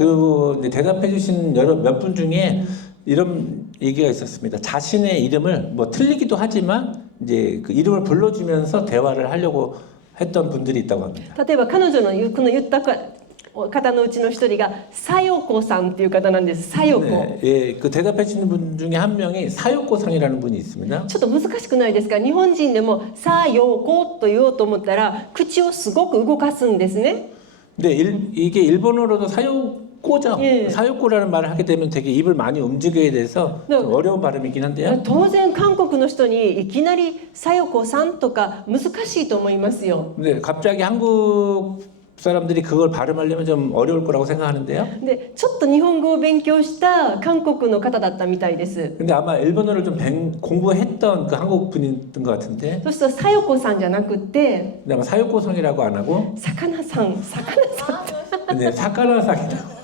이제 대답해 주신 몇 분 중에 이런 얘기가 있었습니다. 자신의 이름을 뭐 틀리기도 하지만 이제 그 이름을 불러주면서 대화를 하려고 했던 분들이 있다고 합니다. 例えば彼女のこの言った方のうちの一人がさよこさんっていう方なんです。さよこ。 네, 예, 그 대답해 주시는 분 중에 한 명이 사요코상이라는 분이 있습니다. ちょっと難しくないですか。日本人でもさよこと言おうと思ったら口をすごく動かすんですね。 근데 이게 일본어로도 사요코죠. 예. 사요코라는 말을 하게 되면 되게 입을 많이 움직여야 돼서 좀 어려운 발음이긴 한데요. 当然韓国の人にいきなりさよこさんとか難しいと思いますよ。 근데 갑자기 한국 사람들이 그걸 발음하려면 좀 어려울 거라고 생각하는데요. でちょっと日本語を勉強した韓国の方だったみたいです。 근데 아마 일본어를 좀 공부했던 그 한국 분이었던 것 같은데 そうするとさよこさんじゃなくって、 근데 아마 사요코상이라고 안 하고 魚さん、魚さん。 네, 사카나상이라고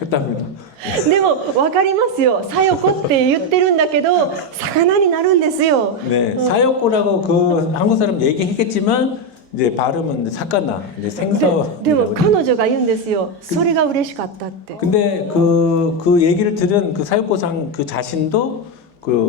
했답니다. でも分かりますよ。さよこって言ってるんだけど魚になるんですよ。 네, 사요코라고 그 한국 사람 얘기했겠지만 이제 발음은 사카나, 이제 생선. でも彼女が言うんですよ。それが嬉しかったって。 근데 그 얘기를 들은 그 사육고상 그 자신도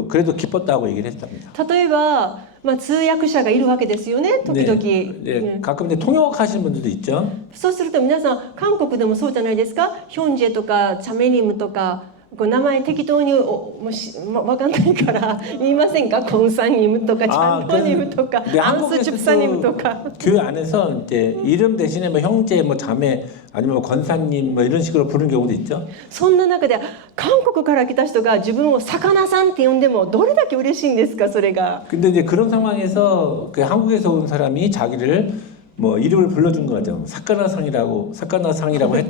그래도 기뻤다고 얘기를 했답니다. 例えば、通訳者がいるわけですよね。時々。 네, 가끔 이제 통역하시는 분들도 있죠. そうすると皆さん韓国でもそうじゃないですか。ヒョンジェとかチャメニムとか。こう名前適当に分かんないから言いませんか？コンサニムとかチャントニムとかアンスチュプサニムとか 교회 안에서 이제 이름 대신에 뭐 형제, 뭐 자매 아니면 뭐 권사님 뭐 이런 식으로 부르는 경우도 있죠. そんな中で韓国から来た人が自分を魚さんって呼んでもどれだけ嬉しいんですかそれが。 근데 이제 그런 상황에서 그 한국에서 온 사람이 자기를 뭐 이름을 불러준 거죠. 사카나상이라고 했.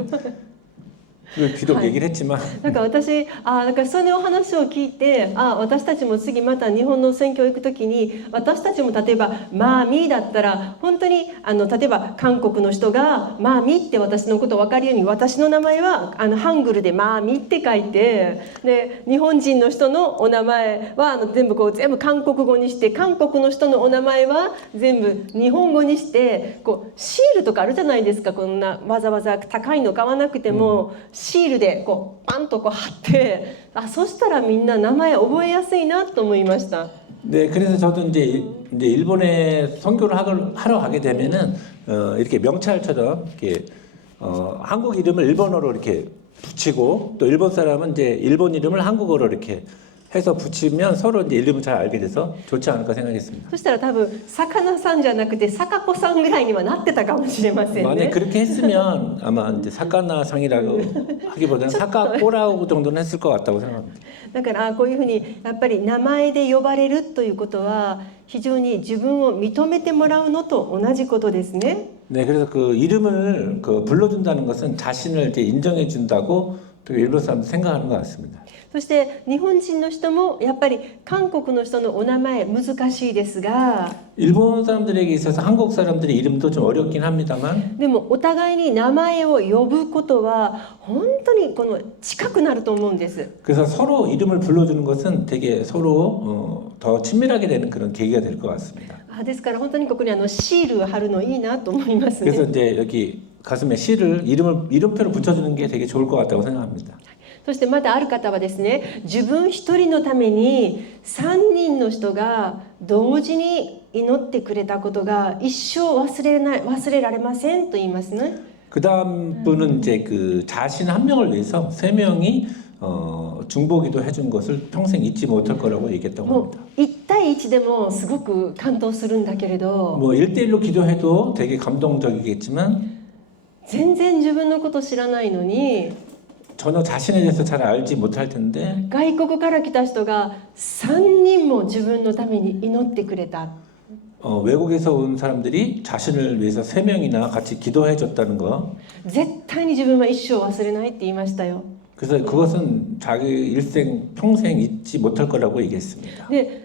비록 얘기를 했지만 なんか私なんかその話を聞いて私たちも次また日本の選挙行く時に私たちも例えばマーミーだったら本当に例えば韓国の人がマーミーって私のこと分かるように私の名前はハングルでマーミーって書いてで日本人の人のお名前は全部全部韓国語にして韓国の人のお名前は全部日本語にしてシールとかあるじゃないですか。こんなわざわざ高いの買わなくても、シールでパンと貼ってそしたらみんな名前覚えやすいなと思いました。 네, 그래서 저도 이제 일본에 선교를 하러 가게 되면은 이렇게 명찰처럼 이렇게 한국 이름을 일본어로 이렇게 붙이고 또 일본 사람은 이제 일본 이름을 한국어로 이렇게 해서 붙이면 서로 이제 이름을 잘 알게 돼서 좋지 않을까 생각했습니다. そしたら多分魚さんじゃなくて坂子さんぐらいにはなってたかもしれません 만약 ね。 그렇게 했으면 아마 이제 사카나상이라고 하기보다는 사카꼬라고 정도는 했을 것 같다고 생각합니다. だからこういうふうにやっぱり名前で呼ばれるということは非常に自分を認めてもらうのと同じことですね。 네, 그래서 그 이름을 불러준다는 것은 자신을 이제 인정해 준다고 또 일본 사람도 생각하는 것 같습니다. そして日本人の人もやっぱり韓国の人のお名前難しいですが 일본 사람들에게 있어서 한국 사람들의 이름도 좀 어렵긴 합니다만 でもお互いに名前を呼ぶことは本当に近くなると思うんです。 그래서 서로 이름을 불러주는 것은 되게 서로 더 친밀하게 되는 그런 계기가 될 것 같습니다. ですから本当にここにシールを貼るのいいなと思いますね。 그래서 이제 여기 가슴에 실을 이름표를 붙여주는 게 되게 좋을 것 같다고 생각합니다. そしてまたある方はですね自分一人のために3人の人が同時に祈ってくれたことが一生忘れられませんと言いますね。 그 다음 분은 이제 그 자신 한 명을 위해서 3명이 중보기도 해준 것을 평생 잊지 못할 거라고 얘기했다고 もう 합니다. 1対1でもすごく感動するんだけれど 뭐 1대1로 기도해도 되게 감동적이겠지만 全然自分のこと知らないのに 전혀 자신에 대해서 잘 알지 못할 텐데 外国から来た人が3人も自分のために祈ってくれた。 외국에서 온 사람들이 자신을 위해서 3명이나 같이 기도해 줬다는 거. 絶対に自分は一生忘れないって言いましたよ。 그래서 그것은 자기 일생 평생 잊지 못할 거라고 얘기했습니다. で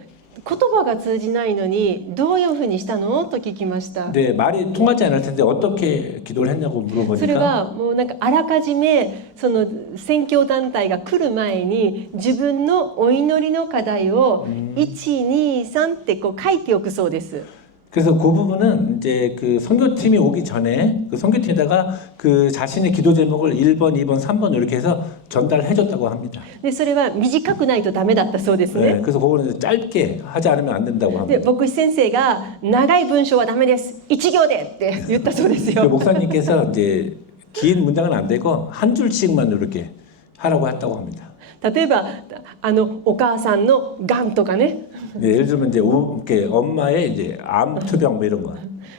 言葉が通じないのにどういうふうにしたのと聞きました。 근데 말이 통하지 않을 텐데 어떻게 기도를 했냐고 それ 물어보니까 はもうなんかあらかじめその宣教団体が来る前に自分のお祈りの課題を123って書いておくそうです。 그래서 그 부분은 이제 그 선교팀이 오기 전에 그 선교팀에다가 그 자신의 기도 제목을 1번, 2번, 3번 이렇게 해서 전달해 줬다고 합니다. でそれは短くないとダメだったそうです 네, ね。 그래서 그거는 짧게 하지 않으면 안 된다고 で 합니다. 牧師先生が長い文章はダメです1行でって言ったそうです 그 よ。 목사님께서 이제 긴 문장은 안 되고 한 줄씩만 이렇게 하라고 했다고 합니다. 例えばお母さんのがんとかね 네, 예를 들면 이제 이렇게 엄마의 이제 암 투병 뭐 이런 거.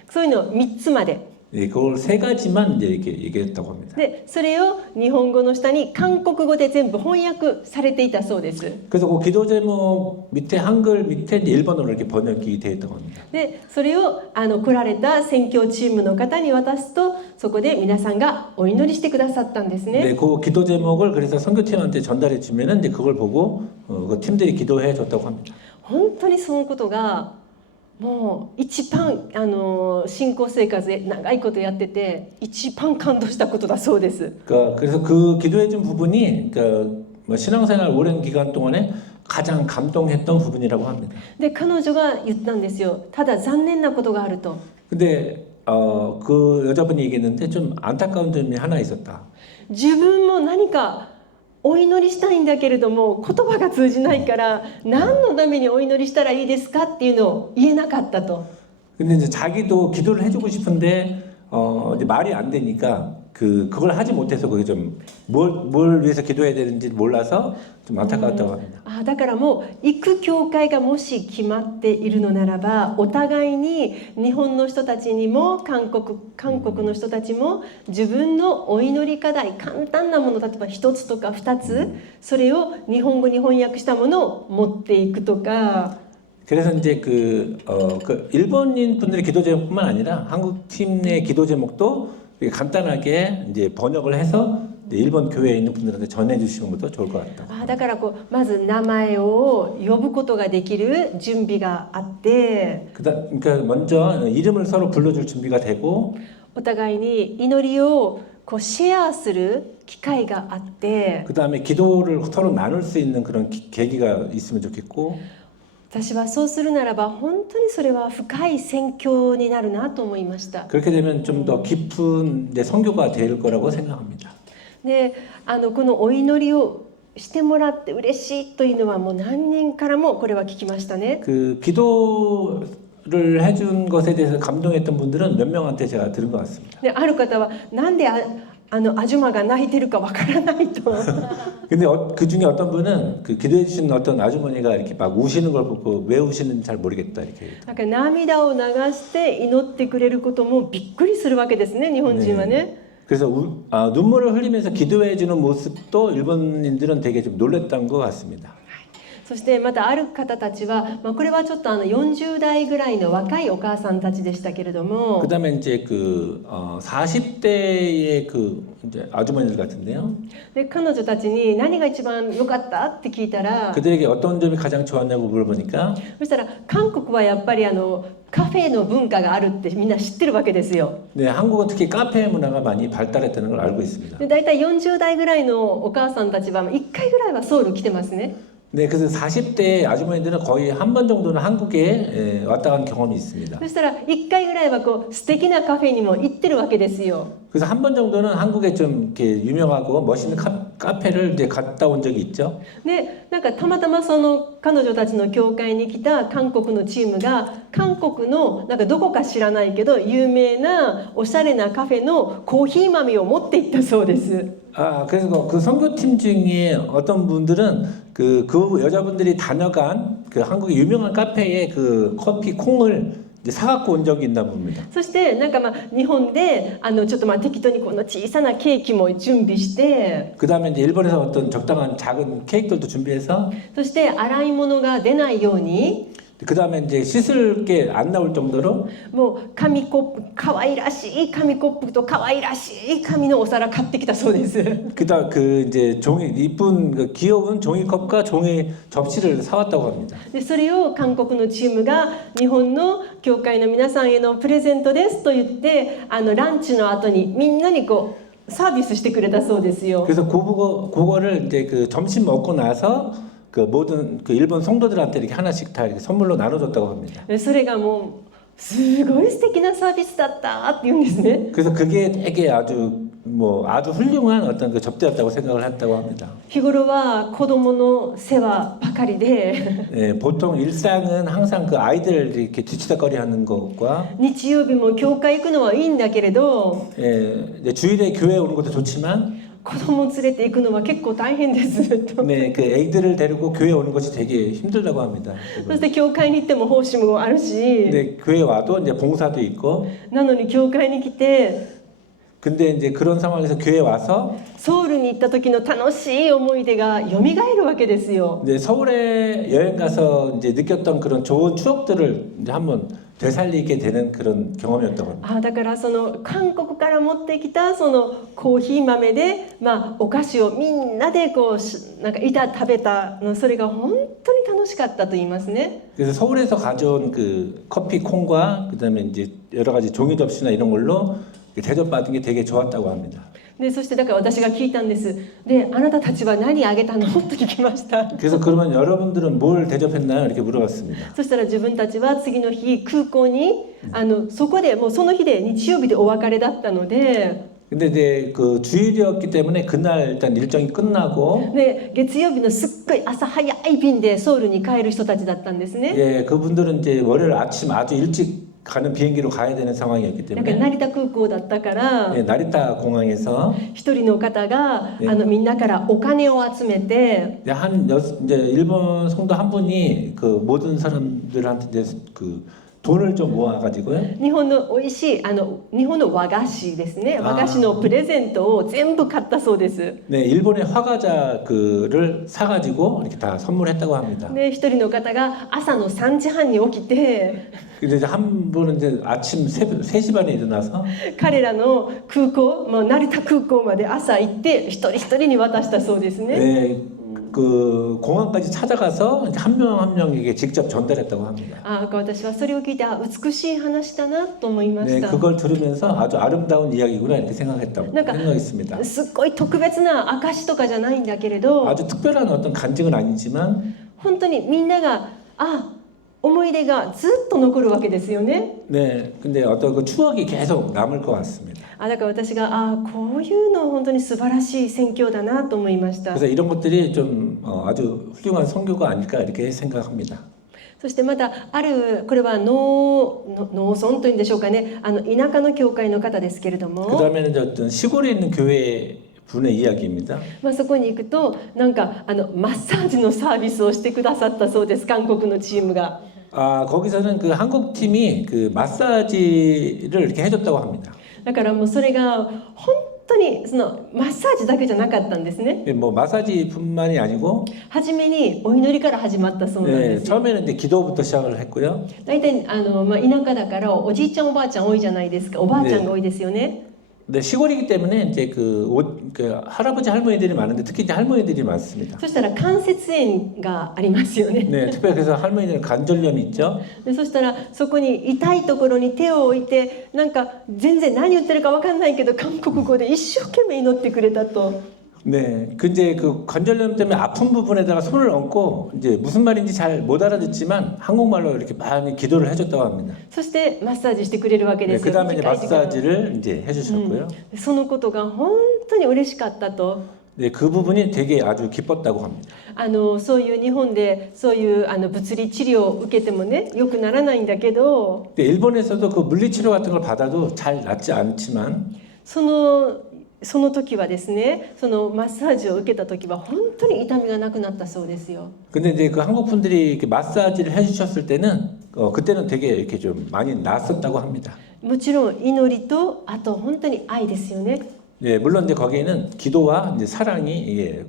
そういうの3つまで 네, 그걸 3가지만 이제 이렇게 얘기했다고 합니다. でそれを日本語の下に韓国語で全部翻訳されていたそうです。 그래서 그 기도 제목 밑에 한글 밑에 이제 일본어로 이렇게 번역이 되어 있다고 합니다. でそれを来られた宣教チームの方に渡すとそこで皆さんがお祈りしてくださったんですね。 네, 그 기도 제목을 그래서 선교팀한테 전달해 주면은 이제 그걸 보고 그 팀들이 기도해 줬다고 합니다. 本当にそのことがもう一番信仰生活で長いことやってて一番感動したことだそうです。 그래서 그 기도해 준 부분이 그러니까 뭐 신앙생활 오랜 기간 동안에 가장 감동했던 부분이라고 합니다. で彼女が言ったんですよ。ただ残念なことがあると。 근데 그 여자분이 얘기했는데 좀 안타까운 점이 하나 있었다. 自分も何かお祈りしたいんだけれども言葉が通じないから何のためにお祈りしたらいいですかっていうのを言えなかったと。 근데 이제 자기도 기도를 해주고 싶은데 이제 말이 안 되니까 그걸 하지 못해서 그게 좀 뭘 위해서 기도해야 되는지 몰라서 좀 안타까웠다고 합니다. だからもう行く教会がもし決まっているのならばお互いに日本の人たちにも韓国の人たちも自分のお祈り課題簡単なもの例えば1つとか2つそれを日本語に翻訳したものを持っていくとか 그래서 이제 그 일본인 분들의 기도 제목뿐만 아니라 한국 팀 내 기도 제목도 간단하게 이제 번역을 해서 이제 일본 교회에 있는 분들한테 전해주시는 것도 좋을 것 같다. だからこうまず名前を呼ぶことができる準備があって 그러니까 먼저 이름을 서로 불러줄 준비가 되고 お互いに祈りをこうシェアする機会があって 그 다음에 기도를 서로 나눌 수 있는 그런 계기가 있으면 좋겠고 私はそうするならば本当にそれは深い宣教になるなと思いました。 그렇게 되면 좀 더 깊은 이제 선교가 될 거라고 생각합니다. でこのお祈りをしてもらって嬉しいというのはもう何人からもこれは聞きましたね。 그 기도를 해준 것에 대해서 감동했던 분들은 몇 명한테 제가 들은 것 같습니다. である方はなんでアジュマが泣いてるかわからないと 근데 그 중에 어떤 분은 그 기도해 주신 어떤 아주머니가 이렇게 막 우시는 걸 보고 왜 우시는지 잘 모르겠다 이렇게. なんか涙を流して祈ってくれることもびっくりするわけですね、日本人はね。 그래서 눈물을 흘리면서 기도해 주는 모습도 일본인들은 되게 좀 놀랬던 것 같습니다. そしてまたある方たちは、これはちょっと40代ぐらいの若いお母さんたちでしたけれども 그다음에 이제 그 40대의 그 이제 아주머니들 같은데요. で彼女たちに何が一番良かったって聞いたら 그들에게 어떤 점이 가장 좋았냐고 물어보니까 そしたら韓国はやっぱりカフェの文化があるってみんな知ってるわけですよ。 네, 한국은 특히 카페 문화가 많이 발달했다는 걸 알고 있습니다. で大体40代ぐらいのお母さんたちは1回ぐらいはソウル来てますね。 네, 그래서 40대 아주머니들은 거의 한 번 정도는 한국에 왔다 간 경험이 있습니다. そしたら1回ぐらいはこう素敵なカフェにも行ってるわけですよ。 그래서 한 번 정도는 한국에 좀 이렇게 유명하고 멋있는 카페를 이제 갔다 온 적이 있죠. でなんかたまたまその彼女たちの教会に来た韓国のチームが韓国のなんかどこか知らないけど有名なおしゃれなカフェのコーヒー豆を持って行ったそうです。 그래서 그 선교팀 중에 어떤 분들은 그 여자분들이 다녀간 그 한국의 유명한 카페에 그 커피 콩을 이제 사갖고 온 적이 있나 봅니다. そしてなんか日本でちょっと適当にこの小さなケーキも準備して 그 다음에 이제 일본에서 어떤 적당한 작은 케이크들도 준비해서 そして洗い物が出ないように 그 다음에 이제 씻을 게 안 나올 정도로 もう紙コップ可愛らしい紙コップと可愛らしい紙のお皿買ってきたそうです。 그다음 그 이제 종이 이쁜 그 귀여운 종이컵과 종이 접시를 사왔다고 합니다. でそれを韓国のチームが日本の教会の皆さんへのプレゼントですと言ってランチの後にみんなにこうサービスしてくれたそうですよ。 그래서 그거를 이제 그 점심 먹고 나서 그 모든 그 일본 성도들한테 이렇게 하나씩 다 이렇게 선물로 나눠줬다고 합니다. でそれがもうすごい素敵なサービスだったって言うんですね。 그래서 그게 되게 아주 훌륭한 어떤 그 접대였다고 생각을 했다고 합니다. 日頃は子供の世話ばかりで 예, 보통 일상은 항상 그 아이들 이렇게 뒤치다거리하는 것과 日曜日も教会行くのはいいんだけれど 이제 주일에 교회 오는 것도 좋지만 子供連れて行くのは結構大変ですと 네, 그 애들을 데리고 교회 오는 것이 되게 힘들다고 합니다. そして教会に行っても奉仕もあるし 근데 교회 와도 이제 봉사도 있고 なのに教会に来て 근데 이제 그런 상황에서 교회 와서 ソウルに行った時の楽しい思い出が蘇るわけですよ。 이제 서울에 여행 가서 이제 느꼈던 그런 좋은 추억들을 이제 한번 되살리게 되는 그런 경험이었다고 합니다. だからその韓国から持ってきたそのコーヒー豆で、お菓子をみんなでこうなんか食べたのそれが本当に楽しかったと言いますね。 그래서 서울에서 가져온 그 커피 콩과 그다음에 이제 여러 가지 종이 접시나 이런 걸로 대접받은 게 되게 좋았다고 합니다. でそしてだから私が聞いたんです。であなたたちは何あげたのと聞きました。 그래서 그러면 여러분들은 뭘 대접했나요? 이렇게 물어봤습니다. そしたら自分たちは次の日空港にそこでもうその日で日曜日でお別れだったので 근데 이제 그 주일이었기 때문에 그날 일단 일정이 끝나고 で月曜日のすっごい朝早い便でソウルに帰る人たちだったんですね。 예, 그분들은 이제 월요일 아침 아주 일찍 가는 비행기로 가야 되는 상황이었기 なんか 때문에 成田空港だったから 예, 나리타 공항에서 一人の方がねみんなからお金を集めて 이제 일본 성도 한 분이 그 모든 사람들한테 이제 그 돈을 좀 모아가지고요. 日本の美味しい日本の和菓子ですね。あー和菓子のプレゼントを全部買ったそうです。 네, 일본의 화과자 그를 사가지고 이렇게 다 선물했다고 합니다. で一人の方が朝の3時半に起きて 근데 이제 한 분은 이제 아침 3시 반에 일어나서 彼らの空港、成田空港まで朝行って一人一人に渡したそうですね。 네, 그 공항까지 찾아가서 한 명 한 명에게 직접 전달했다고 합니다. 私はそれを聞いて美しい話だなと思いま 네, した。 그걸 들으면서 아주 아름다운 이야기구나 이렇게 생각했다고 그러니까 생각했습니다. すっごい特別な証とかじゃないんだけれど 아주 특별한 어떤 간증은 아니지만 本当にみんなが思い出がずっと残るわけですよね。 네, 근데 어떤 그 추억이 계속 남을 것 같습니다. だから私がこういうの本当に素晴らしい宣教だなと思いました。 그래서 이런 것들이 좀 아주 훌륭한 선교가 아닐까 이렇게 생각합니다. そしてまたこれは農村というんでしょうかね、田舎の教会の方ですけれど 그 も、 다음에는 이제 어떤 시골에 있는 교회 분의 이야기입니다. そこに行くとなんかマッサージのサービスをしてくださったそうです。韓国のチームが。 거기서는 그 한국 팀이 그 마사지를 이렇게 해줬다고 합니다. だからもうそれが本当にそのマッサージだけじゃなかったんですね。 뭐 마사지뿐만이 아니고 初めにお祈りから始まったそうなん 네, ですよ。 처음에는 이제 기도부터 시작을 했고요. 大体田舎だからおじいちゃんおばあちゃん多いじゃないですか。おばあちゃんが多いですよね。 네, 시골이기 때문에 이제 그 할아버지 할머니들이 많은데 특히 이제 할머니들이 많습니다. そしたら関節炎がありますよね。 네, 특별히 그래서 할머니들은 관절염이 있죠. でそしたらそこに痛いところに手を置いてなんか全然何言ってるか分かんないけど韓国語で一生懸命祈ってくれたと。 네, 그 이제 그 관절염 때문에 아픈 부분에다가 손을 얹고 이제 무슨 말인지 잘 못 알아듣지만 한국말로 이렇게 많이 기도를 해줬다고 합니다. そしてマッサージしてくれるわけで 네, す 그 よ。 다음에 이제 機械的な 마사지를 이제 해주셨고요. そのことが本当に嬉しかったと。 네, 그 부분이 되게 아주 기뻤다고 합니다. そういう日本でそういう物理治療を受けてもね良くならないんだけど 근데 일본에서도 그 물리치료 같은 걸 받아도 잘 낫지 않지만 その時はですね、そのマッサージを受けた時は本当に痛みがなくなったそうですよ。 근데 이제 그 한국 분들이 이렇게 마사지를 해주셨을 때는 그때는 되게 이렇게 좀 많이 나았었다고 합니다. もちろん祈りとあと本当に愛ですよね。 네, 물론 이제 거기에는 기도와 이제 사랑이 이게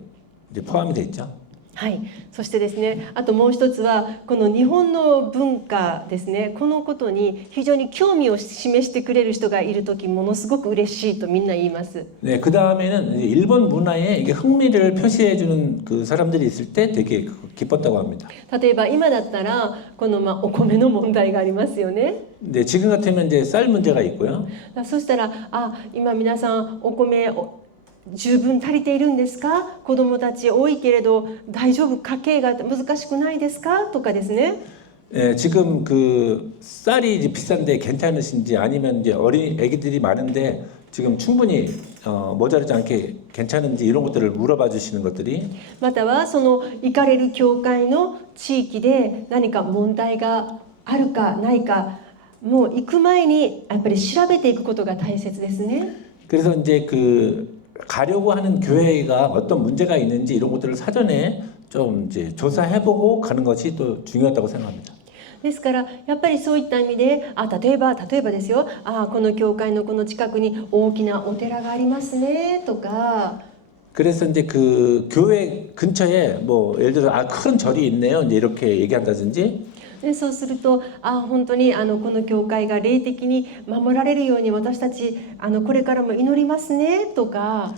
이제 포함이 돼 있죠. はい、そしてですね、あともう一つはこの日本の文化ですね、このことに非常に興味を示してくれる人がいる時ものすごく嬉しいとみんな言います。 네, 그 다음에는 일본 문화에 이게 흥미를 표시해주는 그 사람들이 있을 때 되게 기뻤다고 합니다. 例えば今だったらこのお米の問題がありますよね。 네, 지금 같으면 이제 쌀 문제가 있고요. そしたら今皆さんお米十分足りているんですか、子どもたち多いけれど大丈夫、家計が難しくないですかとかですね。 네, 지금 그 쌀이 이제 비싼데 괜찮으신지 아니면 이제 어린 아기들이 많은데 지금 충분히 모자르지 않게 괜찮은지 이런 것들을 물어봐 주시는 것들이 またはその行かれる教会の地域で何か問題があるかないか、もう行く前にやっぱり調べていくことが大切ですね。 그래서 이제 그 가려고 하는 교회가 어떤 문제가 있는지 이런 것들을 사전에 좀 이제 조사해보고 가는 것이 또 중요하다고 생각합니다. ですからやっぱりそういった意味で例えばですよ、この教会のこの近くに大きなお寺がありますねとか。 그래서 이제 그 교회 근처에 뭐 예를 들어 큰 절이 있네요. 이제 이렇게 얘기한다든지. でそうすると本当にこの教会が霊的に守られるように私たちこれからも祈りますねとか。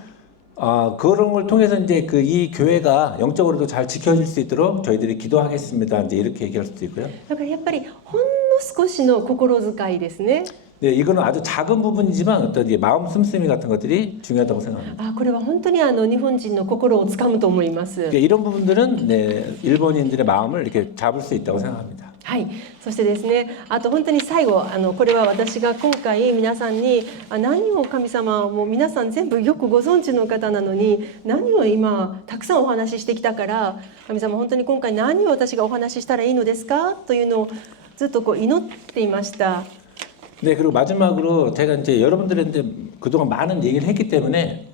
그런 걸 통해서 이제 그 이 교회가 영적으로도 잘 지켜질 수 있도록 저희들이 기도하겠습니다. 이제 이렇게 얘기할 수도 있고요. だからやっぱりほんの少しの心遣いですね。 네, 이거는 아주 작은 부분이지만 어떤 이제 마음 씀씀이 같은 것들이 중요하다고 생각합니다. これは本当に日本人の心をつかむと思います。 그러니까 이런 부분들은 네, 일본인들의 마음을 이렇게 잡을 수 있다고 생각합니다. はい、そしてですね、あと本当に最後これは私が今回皆さんに何を神様もう皆さん全部よくご存知の方なのに何を今たくさんお話ししてきたから神様本当に今回何を私がお話ししたらいいのですかというのをずっと祈っていました。 네, 그리고 마지막으로 제가 이제 여러분들한테 그동안 많은 얘기를 했기 때문에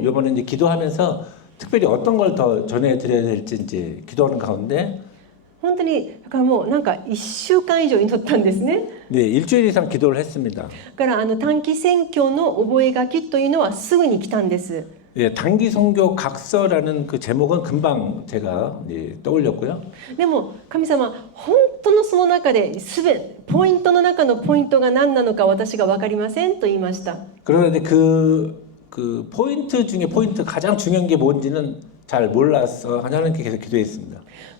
이번에 이제 기도하면서 특별히 어떤 걸 더 전해드려야 될지 이제 기도하는 가운데 本当にだからもうなんか1週間以上祈ったんですね。 네, 일주일 이상 기도를 했습니다. だから短期宣教の覚書というのはすぐに来たんです。 예, 단기 선교 각서라는 그 제목은 금방 제가 예, 떠올렸고요. でも神様本当のその中でポイントの中のポイントが何なのか私が分かりませんと言いました。 그런데 그 포인트 중에 포인트 가장 중요한 게 뭔지는 잘 몰라서 하나님께 계속 기도했습니다.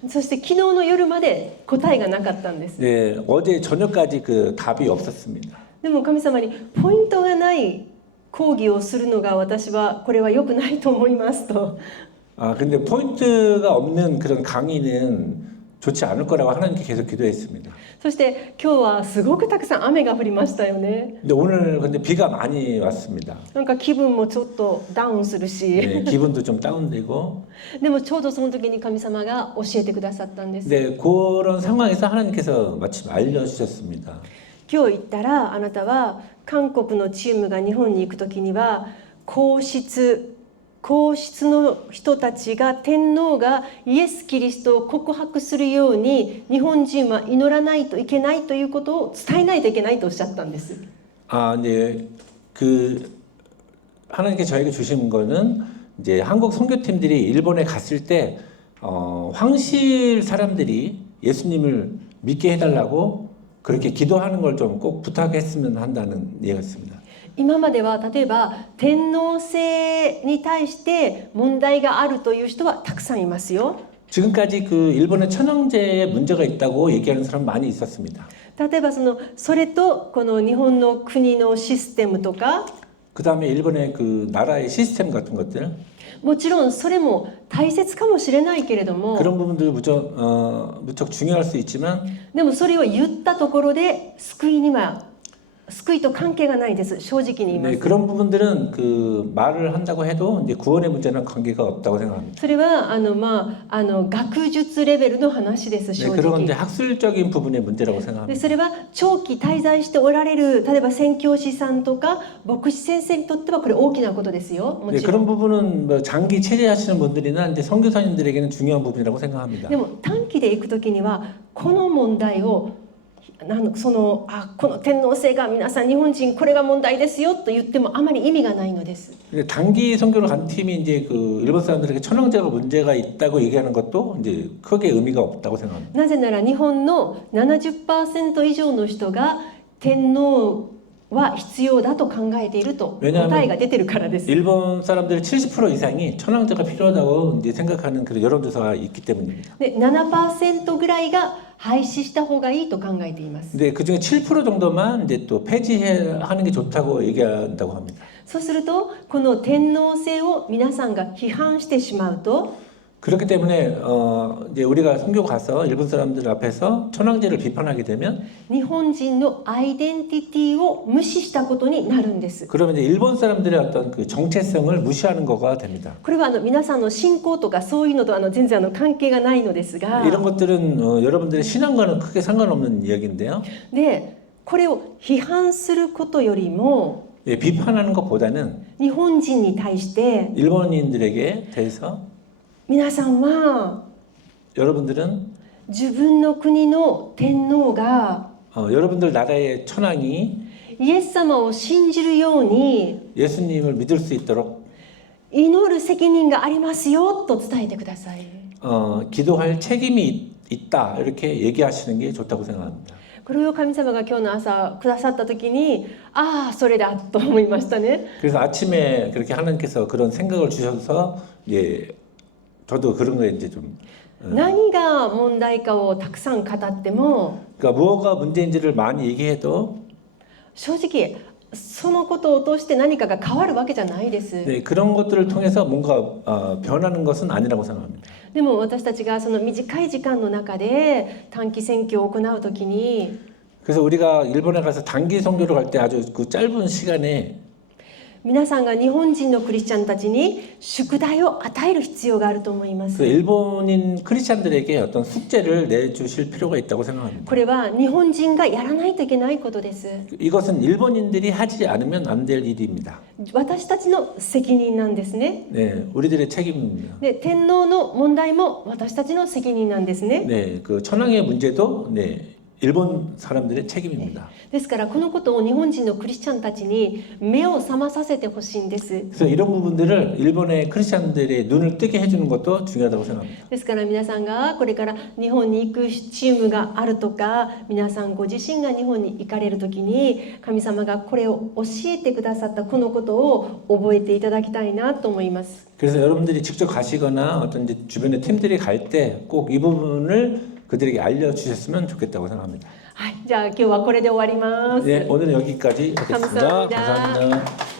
そして昨日の夜まで答えがなかったんです。 네, 어제 저녁까지 그 답이 없었습니다. でも神様にポイントがない講義をするのが私はこれは良くないと思いますと。 아, 근데 포인트가 없는 그런 강의는 좋지 않을 거라고 하나님께 계속 기도했습니다. そして今日はすごくたくさん雨が降りましたよね。 근데 오늘 근데 비가 많이 왔습니다. なんか気分もちょっとダウンするし、 네, 기분도 좀 다운되고. でもちょうどその時に神様が教えてくださったんです。 네, 그런 상황에서 하나님께서 마침 알려주셨습니다. 今日言ったらあなたは韓国のチームが日本に行く時には皇室の人たちが天皇がイエス・キリストを告白するように日本人は祈らないといけないということを伝えないといけないとおっしゃったんです。 아, 네, 그 하나님께 저에게 주신 거는 이제 한국 선교팀들이 일본에 갔을 때 황실 사람들이 예수님을 믿게 해달라고 그렇게 기도하는 걸 좀 꼭 부탁했으면 한다는 얘기였습니다. 今までは例えば天皇制に対して問題があるという人はたくさんいますよ。 지금까지 그 일본의 천황제에 문제가 있다고 얘기하는 사람 많이 있었습니다. 例えばそれとこの日本の国のシステムとか 그 다음에 일본의 그 나라의 시스템 같은 것들 もちろんそれも大切かもしれないけれども 그런 부분도 무척 중요할 수 있지만 でもそれを言ったところで救いと関係がないです。正直に言いま 네, す。 그런 부분들은 그 말을 한다고 해도 이제 구원의 문제는 관계가 없다고 생각합니다. それは学術レベルの話です。 네, 正 그런 이제 直。 학술적인 부분의 문제라고 で 생각합니다. それは長期滞在しておられる例えば宣教師さんとか牧師先生にとってはこれ大きなことですよ。も 네, ちろん。 그런 부분은 뭐 장기 체제하시는 분들이나 이제 선교사님들에게는 중요한 부분이라고 생각합니다. でも短期で行くときにはこの問題をこの天皇制が皆さん日本人これが問題ですよと言ってもあまり意味がないのです。 근데 단기 선교를 간 팀이 이제 그 일본 사람들에게 천황제가 문제가 있다고 얘기하는 것도 이제 크게 의미가 없다고 생각합니다. なぜなら日本の 70% 以上の人が天皇は必要だと考えていると答えが出てるからです。 일본 사람들의 70% 이상이 천황제가 필요하다고 이제 생각하는 그런 여론조사가 있기 때문입니다. で 7% ぐらいが廃止した方がいいと考えています。 근데 그 중에 7% 정도만 이제 또 폐지하는 게 좋다고 얘기한다고 합니다. そうするとこの天皇制を皆さんが批判してしまうと 그렇기 때문에 이제 우리가 선교 가서 일본 사람들 앞에서 천황제를 비판하게 되면 日本人のアイデンティティを無視したことになるんです。 그러면 이제 일본 사람들의 어떤 그 정체성을 무시하는 거가 됩니다. これは皆さんの信仰とかそういうのと全然関係がないのですが 이런 것들은 여러분들의 신앙과는 크게 상관없는 이야기인데요. でこれを批判することよりも 예, 비판하는 것보다는 日本人に対して 일본인들에게 대해서 皆さんは 여러분들은 自分の国の天皇が 여러분들 나라의 천황이 イエス様を信じるように 예수님을 믿을 수 있도록 祈る責任がありますよと伝えてください。 기도할 책임이 있다 이렇게 얘기하시는 게 좋다고 생각합니다. これを神様が今日の朝くださった時にああそれだと思いましたね。 그래서 아침에 그렇게 하나님께서 그런 생각을 주셔서 예, 저도 그런 거에 이제 좀 何が問題かをたくさん語っても 그러니까 뭐가 문제인지를 많이 얘기해도 正直そのことを通して何かが変わるわけじゃないです。 네, 그런 것들을 통해서 뭔가 변하는 것은 아니라고 생각합니다. でも私たちがその短い時間の中で短期宣教を行うときに 그래서 우리가 일본에 가서 단기 선교를 갈 때 아주 그 짧은 시간에 皆さんが日本人のクリスチャンたちに宿題を与える必要があると思いま 그 す。 일본인 크리스찬들에게 어떤 숙제를 내주실 필요가 있다고 생각합니다. これは日本人がやらないといけないことです。 이것은 일본인들이 하지 않으면 안 될 일입니다. 私たちの責任なんですね。 네, 우리들의 책임입니다. で、天皇の問題も私たちの責任なんですね。 네, 그 천황의 문제도 네, 일본 사람들의 책임입니다. ですからこのことを日本人のクリスチャンたちに目を覚まさせてほしいんです。 그래서 이런 부분들을 일본의 크리스찬들의 눈을 뜨게 해주는 것도 중요하다고 생각합니다. ですから皆さんがこれから日本に行くチームがあるとか、皆さんご自身が日本に行かれる時に神様がこれを教えてくださったこのことを覚えていただきたいなと思います。 그래서 여러분들이 직접 가시거나 어떤 이제 주변의 팀들이 갈 때 꼭 이 부분을 그들에게 알려주셨으면 좋겠다고 생각합니다. はい、じゃあ今日はこれで終わります。 네, 오늘은 여기까지 하겠습니다. 감사합니다. 감사합니다.